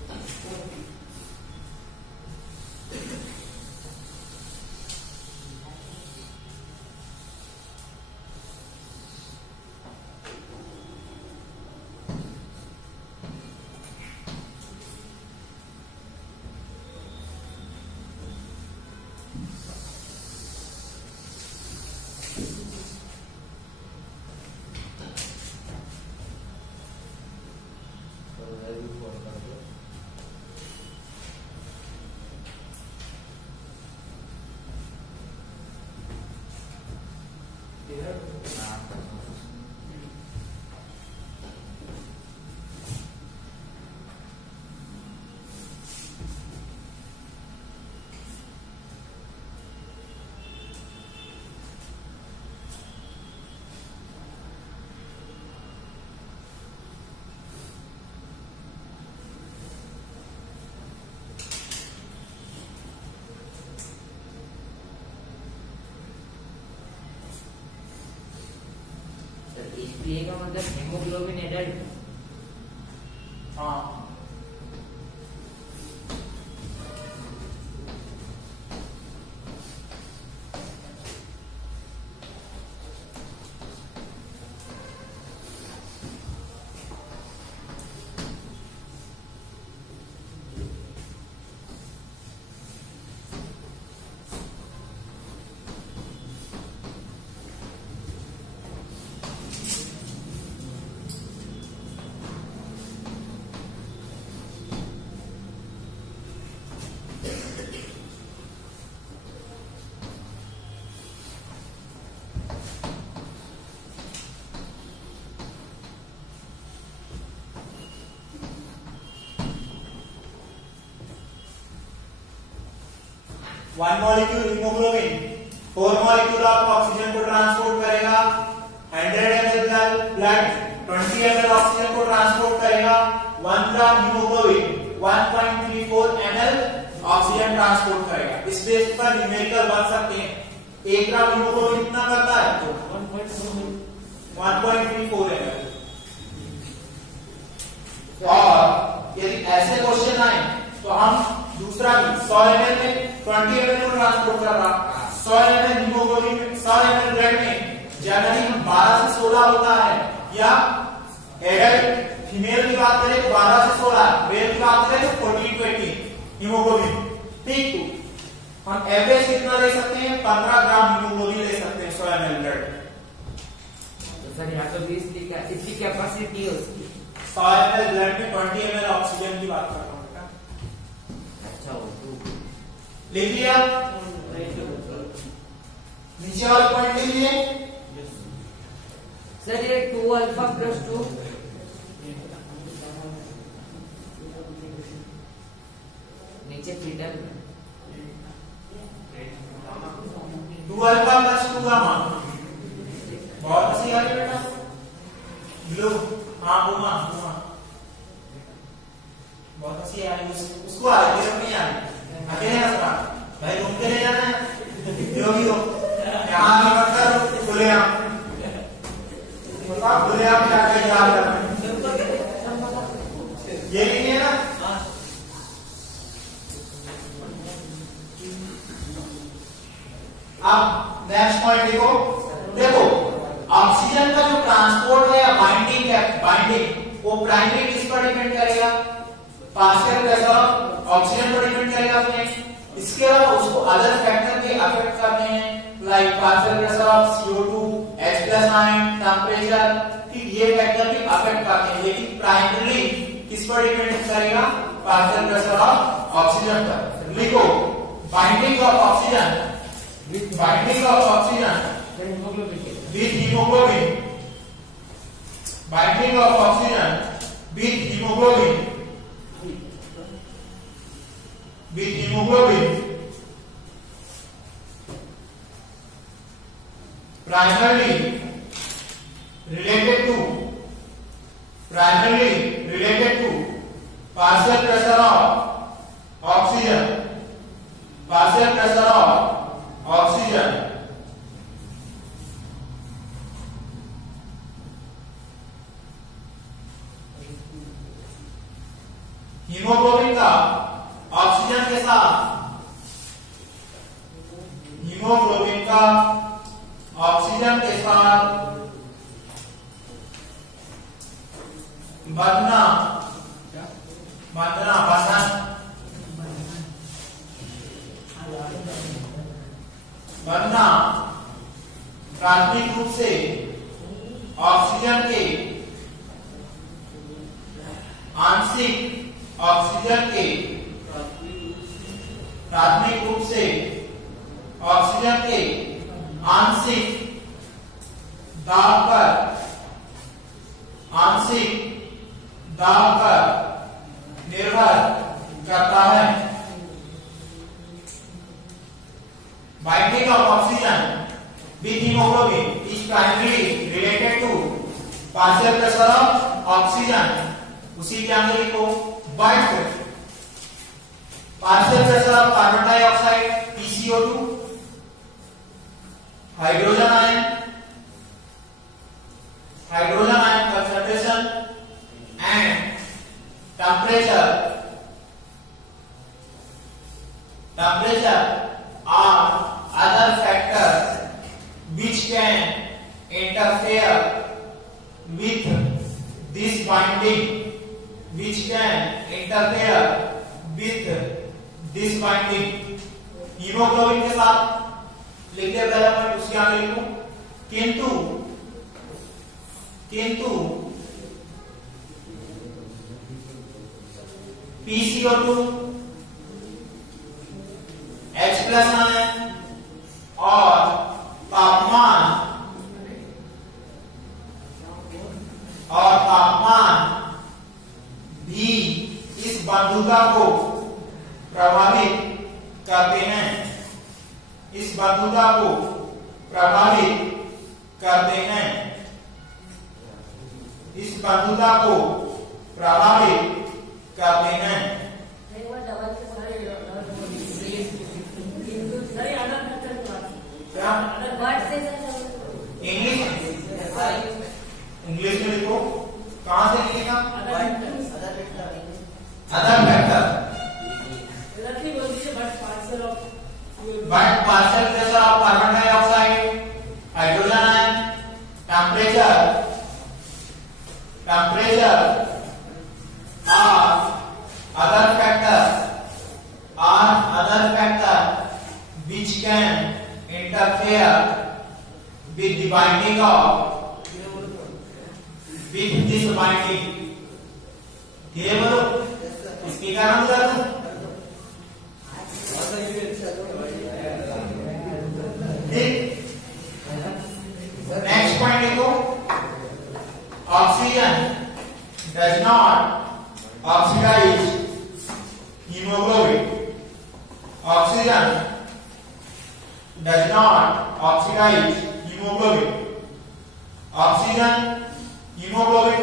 HPA का मतलब हेमोग्लोबिन एडल्ट। हाँ one molecule haemoglobin 4 molecule of oxygen को ट्रांसपोर्ट करेगा, 100 ml ब्लड 20 ml ऑक्सीजन को ट्रांसपोर्ट करेगा, 1 ग्राम हीमोग्लोबिन 1.34 ml ऑक्सीजन ट्रांसपोर्ट करेगा। इस बेस पर न्यूमेरिकल बन सकते हैं। 1 ग्राम हीमोग्लोबिन कितना करता है, तो 1.34 ml। और यदि ऐसे क्वेश्चन आए तो हम दूसरा भी 100 ml में 20 ml को ट्रांसपोर्ट कर रहा, 100 ml हीमोग्लोबिन में 100 ml ब्लड में जनरली 12 से 16 होता है, या एडल्ट फीमेल की बात करें तो 12 से 16, मेल की बात करें तो 14 to 18 हीमोग्लोबिन। ठीक, तो हम एवरेज कितना ले सकते हैं, 15 ग्राम हीमोग्लोबिन ले सकते हैं 100 ml ब्लड। तो सर यहाँ तो 20 लिखा, इसकी कैपेसिटी है उसकी 100 ml ब्लड में 20 ml ऑक्सीजन की बात कर रहा हूँ। लिख लिया, नीचे वाले पॉइंट लिख लिए सर। ये 2 अल्फा प्लस 2 नीचे फीडर में 2 अल्फा प्लस 2 गामा, बहुत अच्छी आ रही बेटा। ब्लू, हाँ बुमा बहुत अच्छी आ रही, उसको आ रही है, नहीं आ रही अकेले हंसना भाई, घूम के ले जाना है योगी हो, यहाँ आगे मत कर, खुले आम खुले आम जाकर याद करना, ये भी नहीं है ना। अब नेक्स्ट पॉइंट देखो, देखो ऑक्सीजन का जो ट्रांसपोर्ट है या बाइंडिंग है, बाइंडिंग वो प्राइमरी किस पर डिपेंड करेगा, पार्शियल प्रेशर ऑफ ऑक्सीजन पर डिपेंड करेगा फ्रेंड्स। इसके अलावा उसको अदर फैक्टर भी अफेक्ट करते हैं, like partial pressure of CO2, H+, temperature, ठीक ये फैक्टर भी अफेक्ट करते हैं, लेकिन प्राइमरीली किस पर डिपेंड करेगा, पार्शियल प्रेशर ऑफ ऑक्सीजन पर। लिखो binding of oxygen, binding of oxygen with haemoglobin, binding of oxygen with haemoglobin, with hemoglobin primarily related to partial pressure of oxygen haemoglobin का ऑक्सीजन के साथ हीमोग्लोबिन का oxygen के साथ बंधन प्राथमिक रूप से ऑक्सीजन के आंशिक ऑक्सीजन के प्राथमिक रूप से ऑक्सीजन के आंशिक दाब पर निर्भर करता है। Binding of oxygen with hemoglobin is primarily related to partial pressure of oxygen। उसी के आगे लिखो but partial pressure of carbon dioxide PCO2 hydrogen ion concentration and temperature are other factors which can interfere with this binding haemoglobin के साथ लिखते पहला point उसके आगे लिखो किंतु PCO2 H+ आयन और तापमान भी इस बंधुता को प्रभावित करते हैं। इंग्लिश में लिखो, कहां से लिखेगा? Other factor but partial pressure of carbon dioxide, hydrogen ion, temperature are other factor which can interfere with the binding with this binding। धीरे बोलो, इसके कारण बता दो। नेक्स्ट पॉइंट देखो, oxygen does not oxidise haemoglobin. Oxygen haemoglobin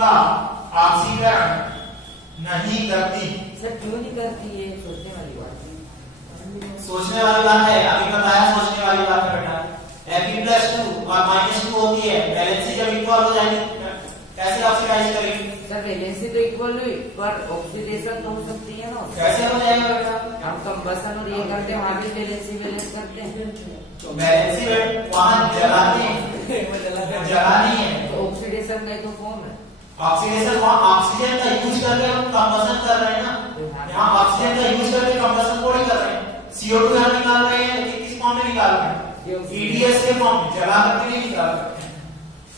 का ऑक्सीकरण नहीं करती। सर क्यों नहीं करती? ये सोचने वाली बात है। अभी बताया सोचने वाली बात है बेटा। Fe+2 और -2 होती है, वैलेंसी जब इक्वल हो जाएगी कैसे ऑक्सीडाइज करेगी? सर वैलेंसी तो इक्वल हुई पर ऑक्सीडेशन तो हो सकती है ना। कैसे हो जाएगा बेटा? हम कंबसन और ये करते हैं, वहां भी वैलेंसी बैलेंस करते हैं। वैलेंसी में वहां जलानी है तो ऑक्सीडेशन का तो फॉर्म है। ऑक्सीडेशन वहां ऑक्सीजन का यूज करके हम कंबसन कर रहे हैं ना। यहाँ ऑक्सीजन का यूज करके कंबसन थोड़ी कर रहे हैं। CO2 हम निकाल रहे हैं कि किस फॉर्म में निकाल रहे हैं? EDS के फॉर्म में, जला करके नहीं निकाल रहे हैं।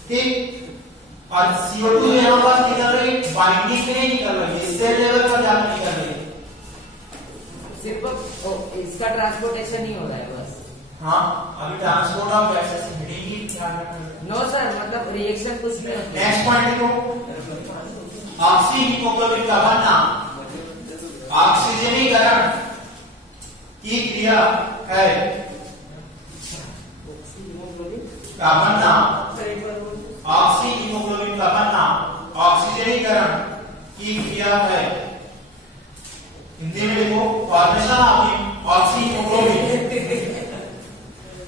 ठीक, और CO2 यहाँ पर निकल रही है बाइंडिंग के लिए निकल रही है, सेल लेवल पर जाकर निकल रही है। सिर्फ इसका ट्रांसपोर्टेशन ही हो रहा है बस। हाँ, अभी ट्रांसपोर्ट ऑफ गैसेस हीटिंग की ध्यान रखना। नो सर, मतलब रिएक्शन कुछ नहीं होता। नेक्स्ट पॉइंट देखो, ऑक्सी हीमोग्लोबिन का बनना ऑक्सीजनीकरण की क्रिया है। का बनना ऑक्सी हीमोग्लोबिन का बनना ऑक्सीजनीकरण की क्रिया है। हिंदी में लिखो formation of oxyhaemoglobin.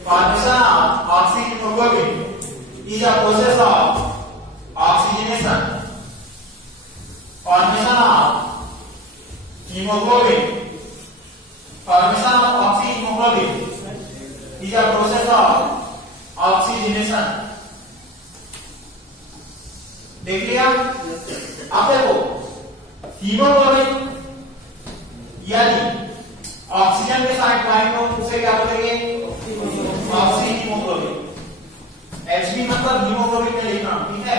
Formation of oxyhaemoglobin is a process of oxygenation. Formation of haemoglobin, formation of oxyhaemoglobin is a process of oxygenation। देख लिया? अब देखो हीमोग्लोबिन यानी ऑक्सीजन के साथ बाइंड हो उसे क्या बोलेंगे? ऑक्सीहीमोग्लोबिन। Hb मतलब हीमोग्लोबिन में लिखना, ठीक है?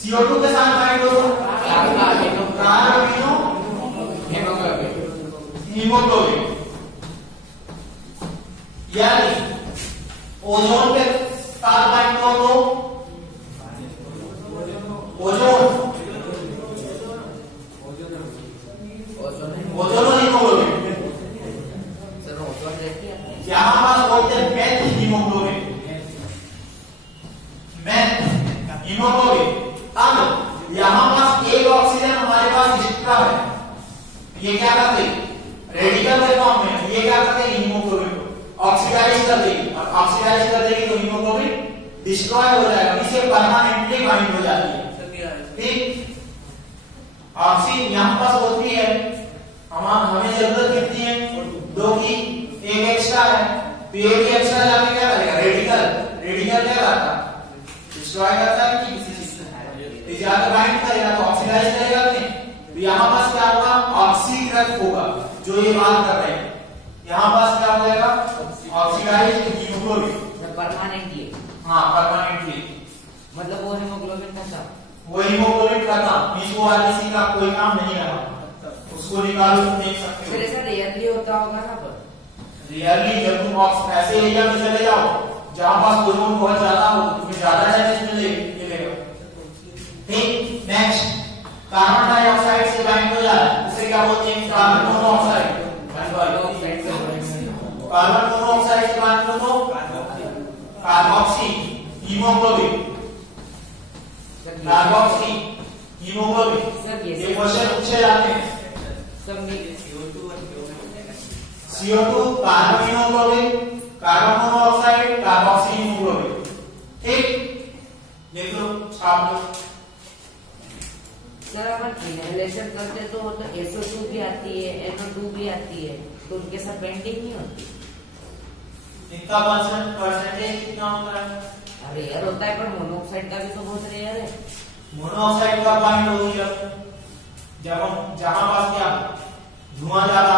CO2 के साथ बाइंड हो कार्बोनिलो हीमोग्लोबिन। यानी ओजोन के साथ बाइंड हो तो ओजोन हीमोग्लोबिन। यहां पास बोलते हैं मेथ हीमोग्लोबिन। Meth haemoglobin. अब यहां पास एक ऑक्सीजन हमारे पास एक्स्ट्रा है, ये क्या करते हैं? रेडिकल के फॉर्म में ये क्या करते हैं? हीमोग्लोबिन ऑक्सीडाइज कर देगी, और ऑक्सीडाइज कर देगी तो हीमोग्लोबिन डिस्ट्रॉय हो जाएगा, इसे परमानेंटली बाइंड हो जाती है। ठीक, ऑक्सीजन यहां पास होती है, हमें जरूरत कितनी है? 2 की, एक एक्स्ट्रा है, तो ये भी एक्स्ट्रा जाके क्या करेगा? रेडिकल क्या करता है? डिस्ट्रॉय करता है कि किसी चीज को जाकर बाइंड करेगा तो ऑक्सीडाइज करेगा नहीं। तो यहां पास क्या होगा? ऑक्सीकृत होगा, जो ये बात कर रहे हैं। यहां पास क्या हो जाएगा? Oxidised haemoglobin permanently. हाँ, परमानेंटली मतलब वो हीमोग्लोबिन का था, वो हीमोग्लोबिन का था, इसको आरबीसी का कोई काम नहीं रहा, उसको निकाल देख सकते हो। फिर ऐसा रेयरली होता होगा ना? पर रियरली जब तुम ऐसे एरिया में चले जाओ जहां पास ओजोन बहुत ज्यादा हो, तुम्हें ज्यादा डैमेज मिलेगा। ठीक, नेक्स्ट कार्बन डाइऑक्साइड से बाइंड हो जाए उसे क्या बोलते हैं? Carbon monoxide. कार्बन मोनोऑक्साइड से बाइंड हो तो कार्बोक्सी हीमोग्लोबिन। कार्बोक्सी हीमोग्लोबिन, ये क्वेश्चन पूछे जाते हैं। CO2 carbon haemoglobin, carbon monoxide, carboxy haemoglobin. ठीक, देख लो, छाप लो। सर अपन इनहेलेशन करते तो SO2 भी आती है, NO2 भी आती है, तो उनके साथ बेंडिंग नहीं होती। इनका परसेंटेज कितना होता है? रेयर होता है, पर मोनोऑक्साइड का भी तो बहुत रेयर है। मोनोऑक्साइड का बाइंड होगी जब हम जहां पास क्या धुआं ज्यादा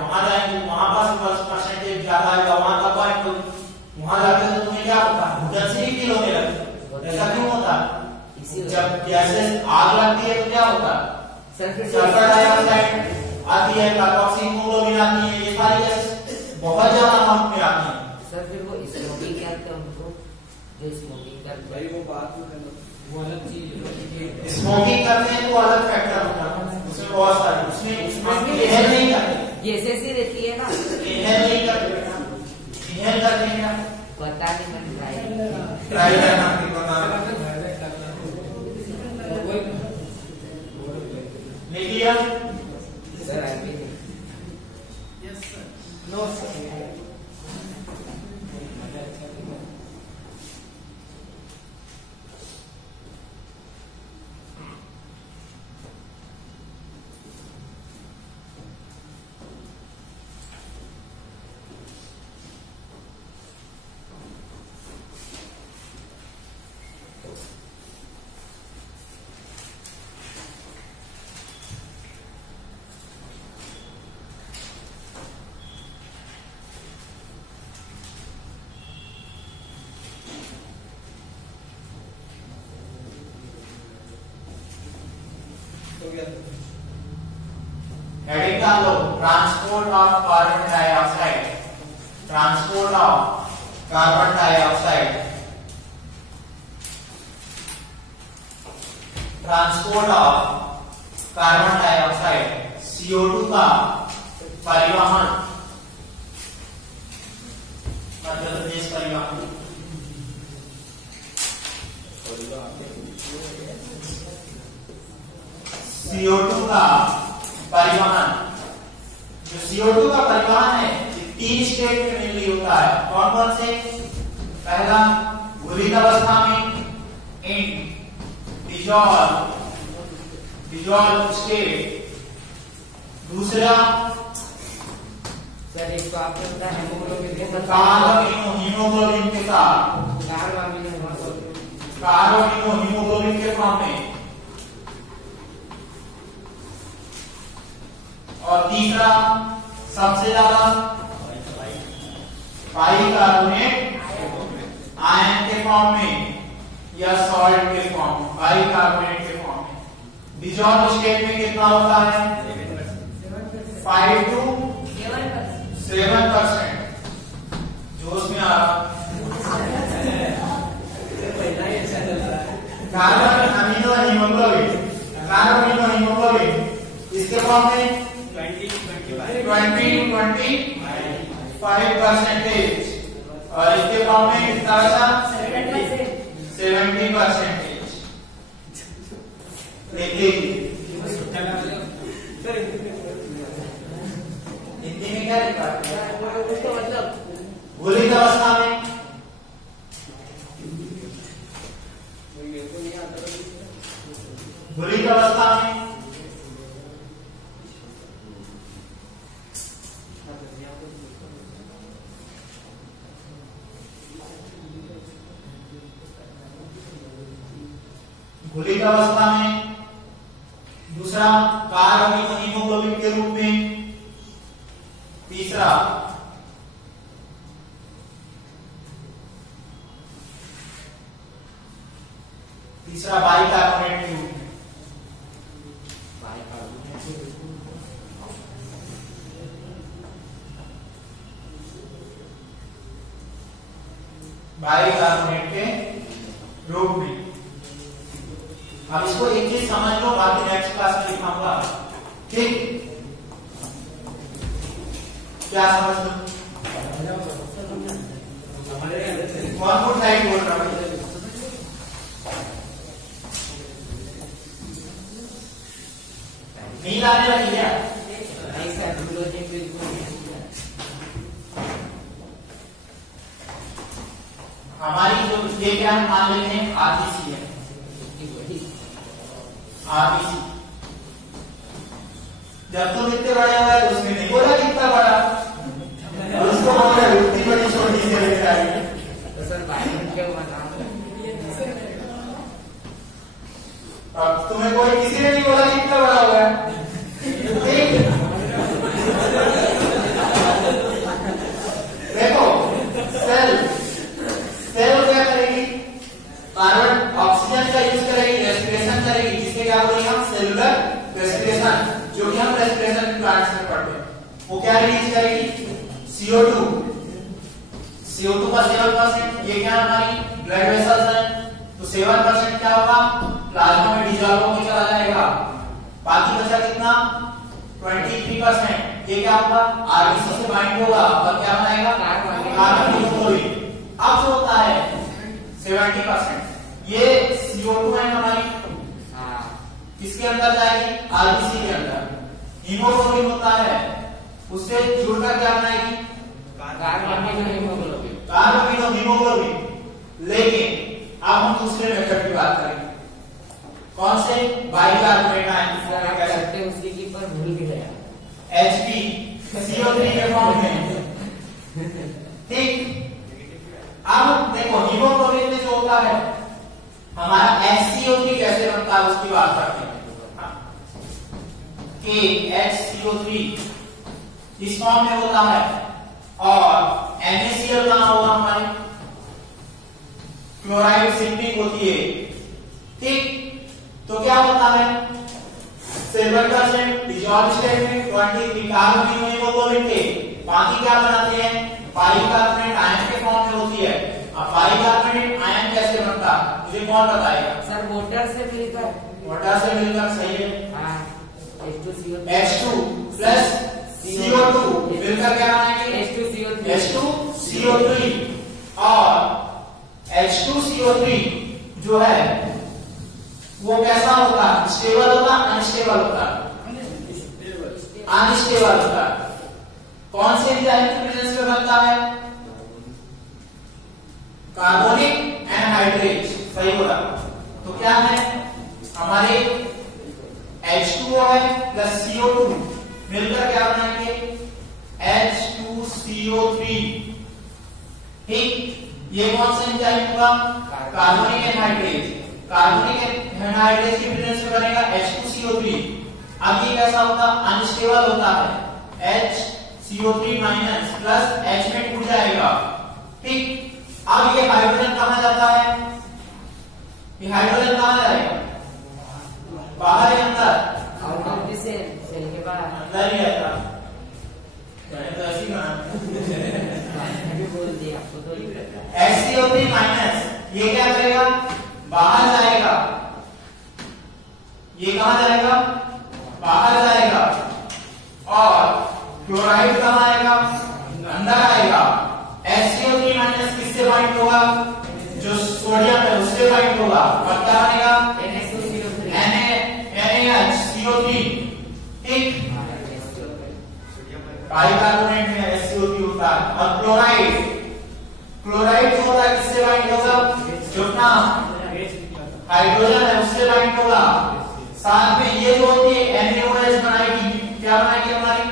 वहां जाएंगे, वहां पास परसेंटेज ज्यादा आएगा, वहां का बाइंड होगी। वहां जाके तो तुम्हें क्या होता है? घुटन से ही फील होने लगता है। ऐसा क्यों होता है? जब गैसेस आग लगती है तो क्या होता है? सल्फर डाइऑक्साइड आती है, कार्बोक्सी हीमोग्लोबिन आती है, ये सारी गैसेस बहुत ज्यादा अमाउंट में आती है। सर फिर वो स्मोकिंग करते हैं उनको, जो स्मोकिंग करते हैं वो बात वो अलग चीज है। स्मोकिंग करते हैं तो अलग फैक्टर होता है, उसमें बहुत सारे, उसमें इनहेल नहीं करते, गैसेस ही रहती है ना, इनहेल नहीं करते। इनहेल करते हैं क्या? पता नहीं, मैंने ट्राई करना पता लिख लिया? सर अभी नो सर। हेडिंग डाल दो, transport of carbon dioxide. Transport of carbon dioxide, transport of carbon dioxide, CO2 का परिवहन, मध्य प्रदेश परिवहन। CO2 का परिवहन, जो CO2 का परिवहन है 3 स्टेट में मेनली होता है। कौन कौन से? पहला घुलित अवस्था में इन डिजॉल्व स्टेट, दूसरा सर इसको आपने बताया हेमोग्लोबिन के साथ हीमोग्लोबिन के साथ, हीमोग्लोबिन के फॉर्म में, और तीसरा सबसे ज्यादा बाइकार्बोनेट आयन के फॉर्म में या सॉल्ट के फॉर्म में, बाइकार्बोनेट के फॉर्म में। डिजॉल्व स्टेट में कितना होता है? 5 to 7%। जोश में आ carbon amino haemoglobin, carbon amino haemoglobin इसके फॉर्म में 20-25%, और इसके फॉर्म में कितना बचा? 70%। देखिए हिंदी में क्या लिखा है? घुलित अवस्था में घुलित अवस्था में घुलित अवस्था में, दूसरा कार्बन हीमोग्लोबिन के रूप में, तीसरा बाइकार्बोनेट के रूप में। बाइकार्बोनेट के रूप में। अब इसको एक चीज समझ लो, बाकी नेक्स्ट क्लास में दिखाऊंगा, ठीक? क्या समझ लो? कौन कौन साइड बोल रहा है? नींद आने लगी क्या? नहीं सर, बिल्कुल हमारी जो ये क्या मान लेते हैं आरबीसी है, आरबीसी। जब तुम इतने बड़े हो गए तो उसने नहीं बोला कितना बड़ा, और उसको बोला इतनी बड़ी छोटी से लेकर आई। तो सर बाइक क्या हुआ था? अब तुम्हें कोई किसी ने नहीं बोला कितना बड़ा हो गया, ठीक? देखो सेल क्या करेगी? कार्बन ऑक्सीजन का यूज करेगी, रेस्पिरेशन करेगी, जिसके क्या बोलेंगे हम? सेलुलर रेस्पिरेशन, जो कि हम रेस्पिरेशन प्लांट्स में पढ़ते हैं। वो क्या रिलीज करेगी? CO2 का 7%। ये क्या हमारी ब्लड वेसल्स है, तो 7% क्या होगा? प्लाज्मा में डिसॉल्व होकर चला जाएगा। बाकी बचा कितना? 23%। ये क्या होगा? आरबीसी से बाइंड होगा और क्या बनाएगा? Carbon haemoglobin. अब जो होता है 70%, ये CO2 है हमारी, किसके अंदर जाएगी? आरबीसी के अंदर। हीमोग्लोबिन होता है, उससे जुड़कर क्या बनाएगी? Carbon haemoglobin. लेकिन अब हम दूसरे मेथड की बात करेंगे। कौन से? बाइकार्बोनेट आयन, उसकी की पर भूल भी गया, HbCO3 के फॉर्म में, ठीक? अब देखो हीमोग्लोबिन में जो होता है हमारा HCO3 कैसे बनता है उसकी बात करते हैं। HCO3 इस फॉर्म में होता है, और NaCl कहां होगा? हमारी क्लोराइड सिंकिंग होती है, ठीक? तो क्या होता है? 7% डिसॉल्व स्टेट में 23 कार्बन हीमोग्लोबिन के, बाकी क्या बनाते हैं? बाइकार्बोनेट आयन के फॉर्म में होती है। अब बाइकार्बोनेट आयन कैसे बनता है मुझे कौन बताएगा? सर वाटर से मिलकर, वाटर से मिलकर, सही है। H2 प्लस CO2 मिलकर क्या बनाएंगे? H2CO3। और H2CO3 जो है वो कैसा होगा? स्टेबल होगा, अनस्टेबल स्टेबल होता है, अनस्टेबल होता है। कौन से एंजाइम की प्रेजेंस में बनता है? कार्बोनिक एनहाइड्रेज, सही बोला। तो क्या है हमारे H2O है प्लस CO2 मिलकर क्या बनाएंगे? H2CO3। ठीक, ये कौन सा एंजाइम होगा? Carbonic anhydrase. कार्बोनिक एनहाइड्रेज की प्रेजेंस में बनेगा H2CO3। अब ये कैसा होता? अनस्टेबल होता है, HCO3 माइनस प्लस H में टूट जाएगा। ठीक, अब ये हाइड्रोजन कहां जाता है? ये हाइड्रोजन कहां जाएगा? बाहर या अंदर? Out of the cell, cell के बाहर। अंदर ही रहता। मैंने तो ऐसी माना। अभी बोल दिया आपको तो ही रहता है। HCO3 माइनस ये क्या करेगा? बाहर जाएगा। ये कहां जाएगा? बाहर जाएगा। और क्लोराइड कहां आएगा? अंदर आएगा। HCO3 माइनस किससे बाइंड होगा? जो सोडियम है उससे बाइंड होगा और क्या बनेगा? NaHCO3। ठीक, बाइकार्बोनेट में HCO3 होता है। और क्लोराइड, क्लोराइड जो होता है किससे बाइंड होगा? जो अपना हाइड्रोजन है उससे बाइंड होगा। साथ में ये जो होती है NaOH बनाएगी, क्या बनाएगी? हमारी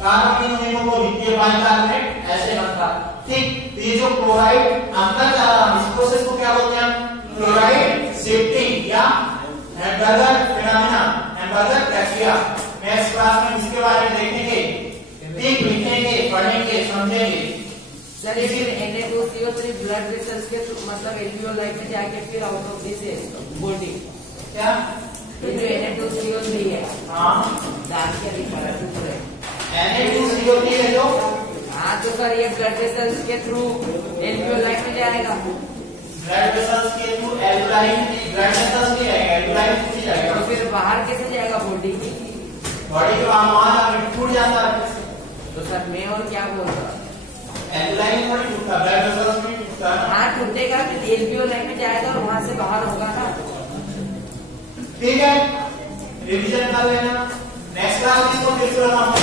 कार्बन मोनोमर, ये बाइकार्बोनेट ऐसे बनता है। ठीक, तो ये जो क्लोराइड अंदर जा रहा है इस प्रोसेस को क्या बोलते हैं? क्लोराइड शिफ्टिंग या हैम्बर्गर फिनोमेना, हैम्बर्गर प्रक्रिया। नेक्स्ट क्लास में इसके बारे में देखेंगे। ठीक, लिखेंगे, पढ़ेंगे, समझेंगे। सर ये फिर Na2CO3 ब्लड वेसल्स के मतलब एल्वियोलाई में जाके फिर आउट ऑफ दिस बॉडी क्या? ये जो Na2CO3 है, हाँ, दांत के दिखा टुकड़े Na2CO3 है जो, हाँ तो सर ये ब्लड वेसल्स के थ्रू एल्वियोलाई में जाएगा। ब्लड वेसल्स के थ्रू एल्वियोलाई, ब्लड वेसल्स में जाएगा, एल्वियोलाई में जाएगा। तो फिर बाहर कैसे जाएगा बॉडी की? बॉडी के वहां जाकर टूट जाता है। तो सर मैं और क्या बोल रहा हूँ, एल्वियोलाई में थोड़ी टूटता, ब्लड वेसल्स में टूटता है। हाँ टूटेगा, एल्वियोलाई में जाएगा और वहां से बाहर होगा ना। ठीक है, रिवीजन कर लेना। नेक्स्ट क्लास में इसको फिर से बताऊंगा।